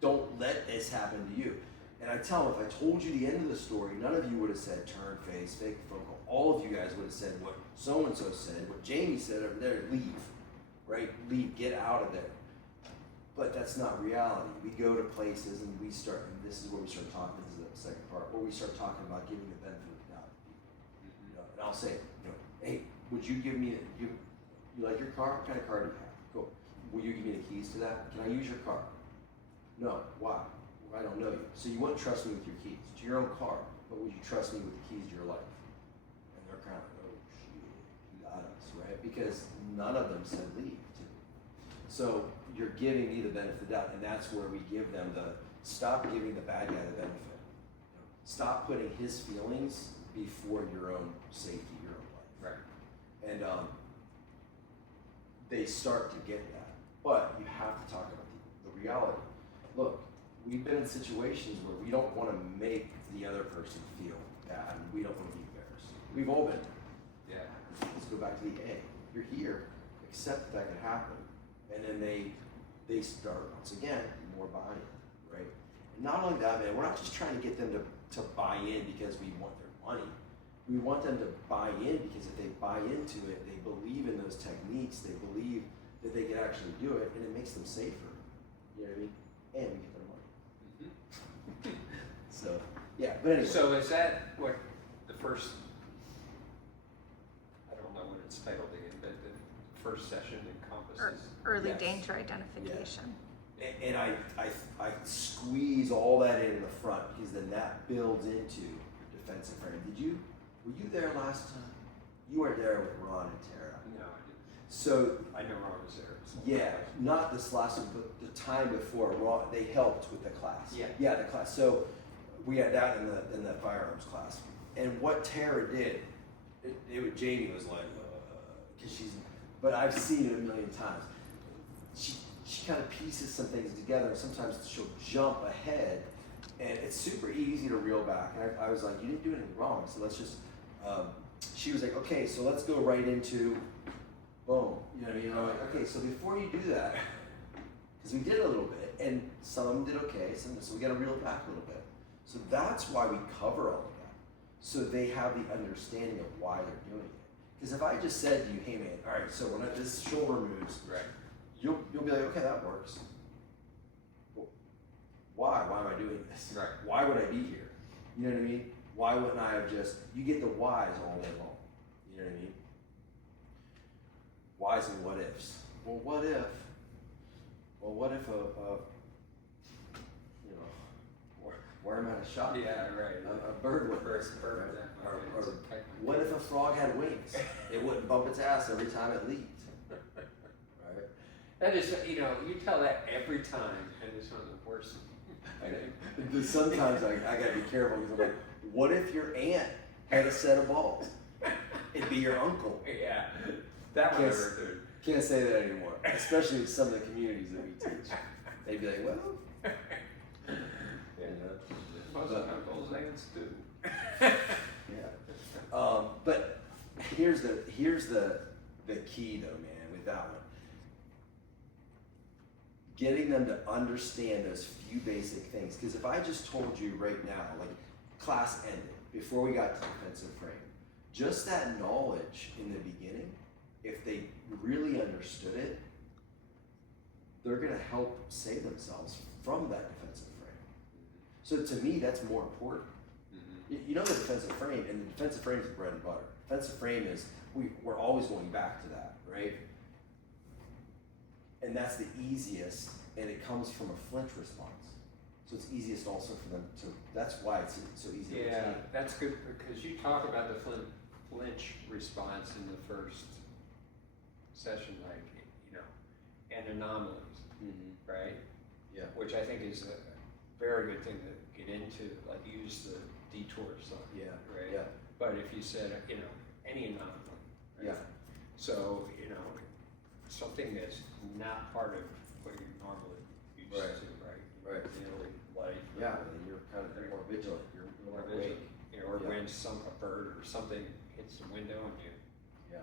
Don't let this happen to you. And I tell them, if I told you the end of the story, none of you would have said turn face, fake a phone call. All of you guys would have said what so-and-so said, what Jamie said over there, leave, right? Leave, get out of there. But that's not reality. We go to places and we start, and this is where we start talking, this is the second part, where we start talking about giving the benefit of the doubt to people. You know, and I'll say, hey, would you give me, you like your car? What kind of car do you have? Cool. Will you give me the keys to that? Can I use your car? No. Why? Well, I don't know you. So you wouldn't trust me with your keys to your own car, but would you trust me with the keys to your life? And they're kind of like, oh shit, you got us, right? Because none of them said leave to me. So you're giving me the benefit of the doubt, and that's where we give them the stop giving the bad guy the benefit. Stop putting his feelings before your own safety, your own life. Right. And they start to get that, but you have to talk about the reality. Look, we've been in situations where we don't want to make the other person feel bad, and we don't want to be embarrassed. We've all been there. Yeah. Let's go back to the A. You're here, accept that could happen. And then they start, once again, more buy-in, right? And not only that, man, we're not just trying to get them to buy in because we want their money. We want them to buy in because if they buy into it, they believe in those techniques, they believe that they can actually do it, and it makes them safer. You know what I mean? And we get their money. Mhm. So, yeah, but anyway. So is that what the first, I don't know what it's titled again, but the first session encompasses? Early Yes. danger identification. And I squeeze all that in the front because then that builds into your defensive frame. Were you there last time? You weren't there with Ron and Tara. No, I didn't. So, I know Ron was there. So. yeah, not this last one, but the time before, Ron, they helped with the class. Yeah. Yeah, the class. So we had that in the firearms class. And what Tara did, Jamie was like, because but I've seen it a million times. She kind of pieces some things together, and sometimes she'll jump ahead, and it's super easy to reel back. And I was like, you didn't do anything wrong, so let's just, she was like, okay, so let's go right into, boom, you know what I mean? I'm like, okay, so before you do that, because we did a little bit, and some of them did okay, so we gotta reel it back a little bit. So that's why we cover all of that, so they have the understanding of why they're doing it. Because if I just said to you, hey man, all right, so when this shoulder moves, Right. you'll be like, okay, that works. Well, why? Why am I doing this? Right. Why would I be here? You know what I mean? Why wouldn't I have you get the whys all day long. You know what I mean? Whys and what ifs. Well, what if where am I a shot? Yeah, right. A bird would. Bird, Right? okay, Or it's a kite. what if a frog had wings? It wouldn't bump its ass every time it leaped. Right? That is, you tell that every time, and it's one of the worst. Sometimes I gotta be careful because I'm like, what if your aunt had a set of balls? It'd be your uncle. Yeah, that one Yes. never did. Can't say that anymore, especially in some of the communities that we teach. They'd be like, well, you know. Most uncles, aunts do. Yeah. But here's the key though, man, with that one. Getting them to understand those few basic things. Because if I just told you right now, like class ended, before we got to defensive frame, just that knowledge in the beginning, if they really understood it, they're gonna help save themselves from that defensive frame. So to me, that's more important. You know the defensive frame, and the defensive frame is the bread and butter. Defensive frame is, we're always going back to that, right? And that's the easiest, and it comes from a flinch response. So it's easiest also for them to, that's why it's so easy to Yeah, retain. that's good, because you talk about the flinch response in the first session, like, and anomalies, right? Yeah. Which I think is a very good thing to get into, like use the detour sign. Yeah. Right? Yeah. But if you said, any anomaly, right? Yeah. So, something that's not part of what you're normally used Right. to, right? Right. Daily life. Yeah, and you're kind of more vigilant. You're More awake. vigilant, or Yeah. when a bird or something hits the window and you. Yeah.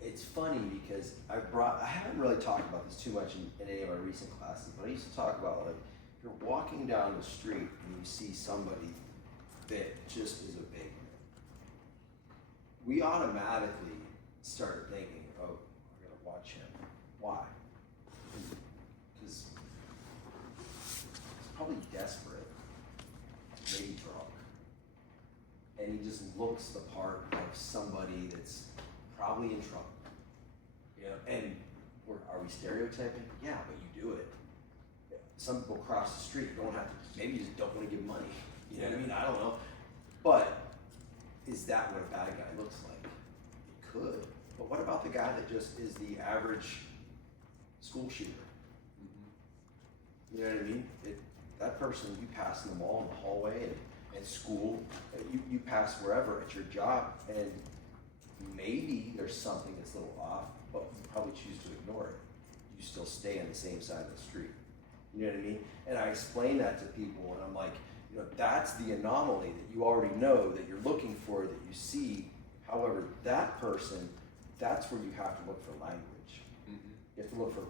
It's funny because I haven't really talked about this too much in any of my recent classes, but I used to talk about, like, if you're walking down the street and you see somebody that just is a big man, we automatically start thinking, oh, I gotta watch him. Why? Because he's probably desperate, maybe drunk, and he just looks the part of somebody that's probably in trouble. And are we stereotyping? Yeah, but you do it. Some people cross the street, you don't have to, maybe you just don't want to give money. You know what I mean? I don't know. But is that what a bad guy looks like? It could. But what about the guy that just is the average school shooter? You know what I mean? That person you pass in the mall, in the hallway, and school, you pass wherever at your job, and maybe there's something that's a little off, but you probably choose to ignore it. You still stay on the same side of the street. You know what I mean? And I explain that to people, and I'm like, that's the anomaly that you already know that you're looking for, that you see. However, that person, that's where you have to look for language. You have to look for,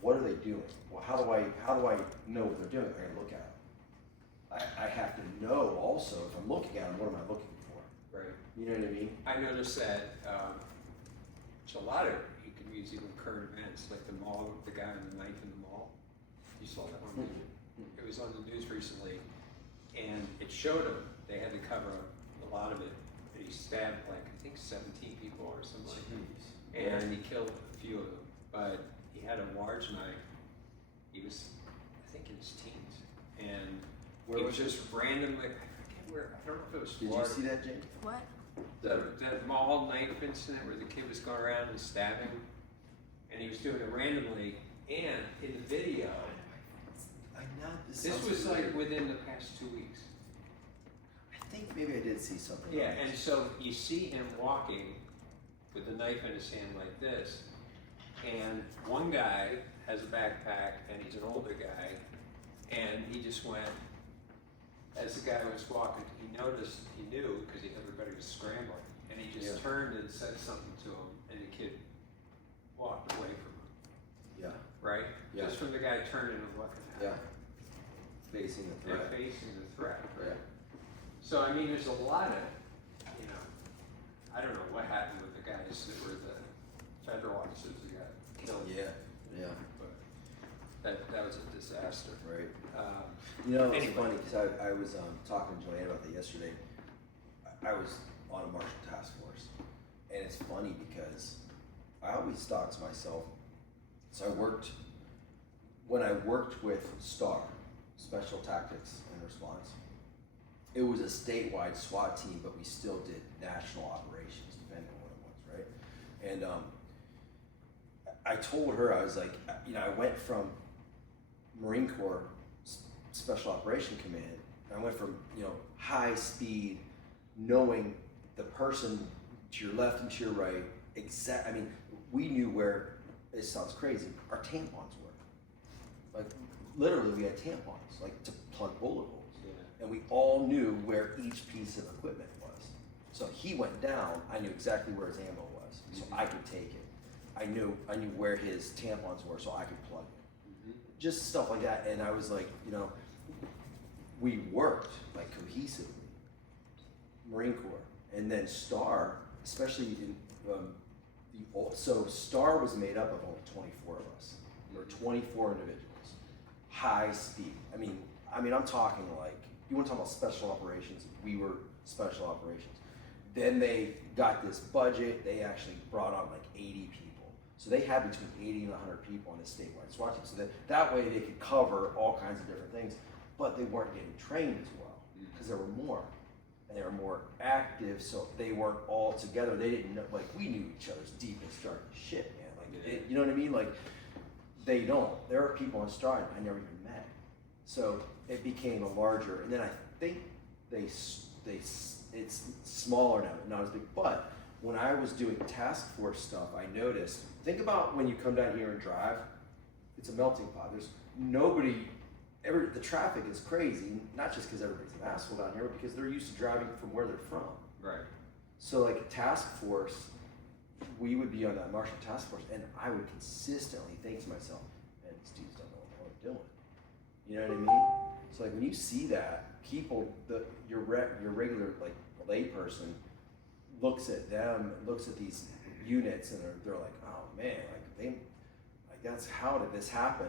what are they doing? Well, how do I know what they're doing? I gotta look at them. I have to know also, if I'm looking at them, what am I looking for? Right. You know what I mean? I noticed that it's a lot of, you can use even current events, like the mall, the guy with the knife in the mall. You saw that one? It was on the news recently, and it showed him, they had to cover up a lot of it, but he stabbed like, I think 17 people or something like that. And he killed a few of them, but he had a large knife. He was, I think, in his teens, and it was just randomly, I forget where, I don't know if it was Did Florida. you see that, Jake? What? That mall knife incident where the kid was going around and stabbing, and he was doing it randomly, and in the video, this was like within the past 2 weeks. I think maybe I did see something. Yeah, and so you see him walking with the knife in his hand like this, and one guy has a backpack, and he's an older guy, and he just went, as the guy was walking, he noticed, he knew, because everybody was scrambling, and he just turned and said something to him, and the kid walked away from him. Yeah. Right? Yeah. Just from the guy turning and looking at him. Yeah. Facing the And threat. facing the threat. Yeah. So, I mean, there's a lot of, you know, I don't know what happened with the guys that were the federal officers that got killed. Yeah. Yeah. But that was a disaster. Right. Um, You know, it's Anyway. funny because I was talking to Joanne about that yesterday. I was on a martial task force, and it's funny because I always thought to myself. So when I worked with STAR, Special Tactics and Response. It was a statewide SWAT team, but we still did national operations, depending on what it was, right? And I told her, I was like, you know, I went from Marine Corps Special Operation Command. I went from, you know, high speed, knowing the person to your left and to your right, I mean, we knew where, it sounds crazy, our tampons were. Like, literally, we had tampons, like, to plug bullet holes. And we all knew where each piece of equipment was. So he went down, I knew exactly where his ammo was, so I could take it. I knew where his tampons were, so I could plug it. Just stuff like that, and I was like, you know, we worked like cohesively. Marine Corps, and then STAR, especially in so STAR was made up of only 24 of us. There were 24 individuals, high speed. I mean, I'm talking like, you want to talk about special operations? We were special operations. Then they got this budget. They actually brought on like 80 people. So they had between 80 and 100 people on this statewide SWAT team. So that way they could cover all kinds of different things, but they weren't getting trained as well because there were more. And they were more active, so they weren't all together. They didn't know, like, we knew each other's deepest, darkest shit, man. Like, you know what I mean? Like, they don't. There are people on STAR I never even met. So it became a larger, and then I think it's smaller now, but not as big. But when I was doing task force stuff, I noticed, think about when you come down here and drive, it's a melting pot. There's nobody, the traffic is crazy, not just because everybody's an asshole down here, but because they're used to driving from where they're from. Right. So like a task force, we would be on that martial task force, and I would consistently think to myself, man, these dudes don't know what they're doing. You know what I mean? So like when you see that, people, your regular like layperson looks at them, looks at these units, and they're like, oh man, that's how did this happen?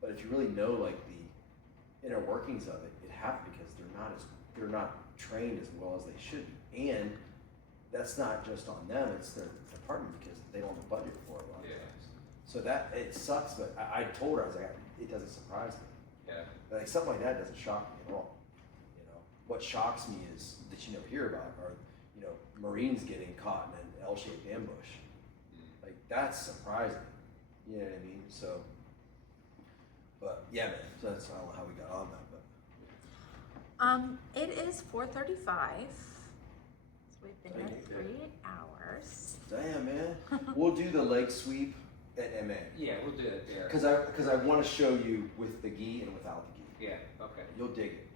But if you really know like the inner workings of it, it happened because they're not trained as well as they should be, and that's not just on them; it's their department because they don't have a budget for it a lot of times. So that it sucks, but I told her, I was like, it doesn't surprise me. Yeah. Like something like that doesn't shock me at all. You know, what shocks me is that you never hear about are, you know, Marines getting caught in an L-shaped ambush. Like that's surprising. You know what I mean? So, but yeah, man. So that's, I don't know how we got on that, but. It is 4:35. So we've been here 3 hours. Damn, man. We'll do the leg sweep at MA. Yeah, we'll do that there. Because I want to show you with the gi and without the gi. Yeah, okay. You'll dig it.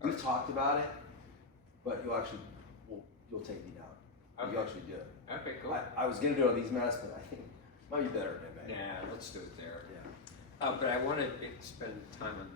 We've talked about it, but you'll take me down. Okay. You'll actually do it. Okay, cool. I was gonna do it on these masks, but I think it might be better at MA. Nah, let's do it there. Yeah. But I want to spend time on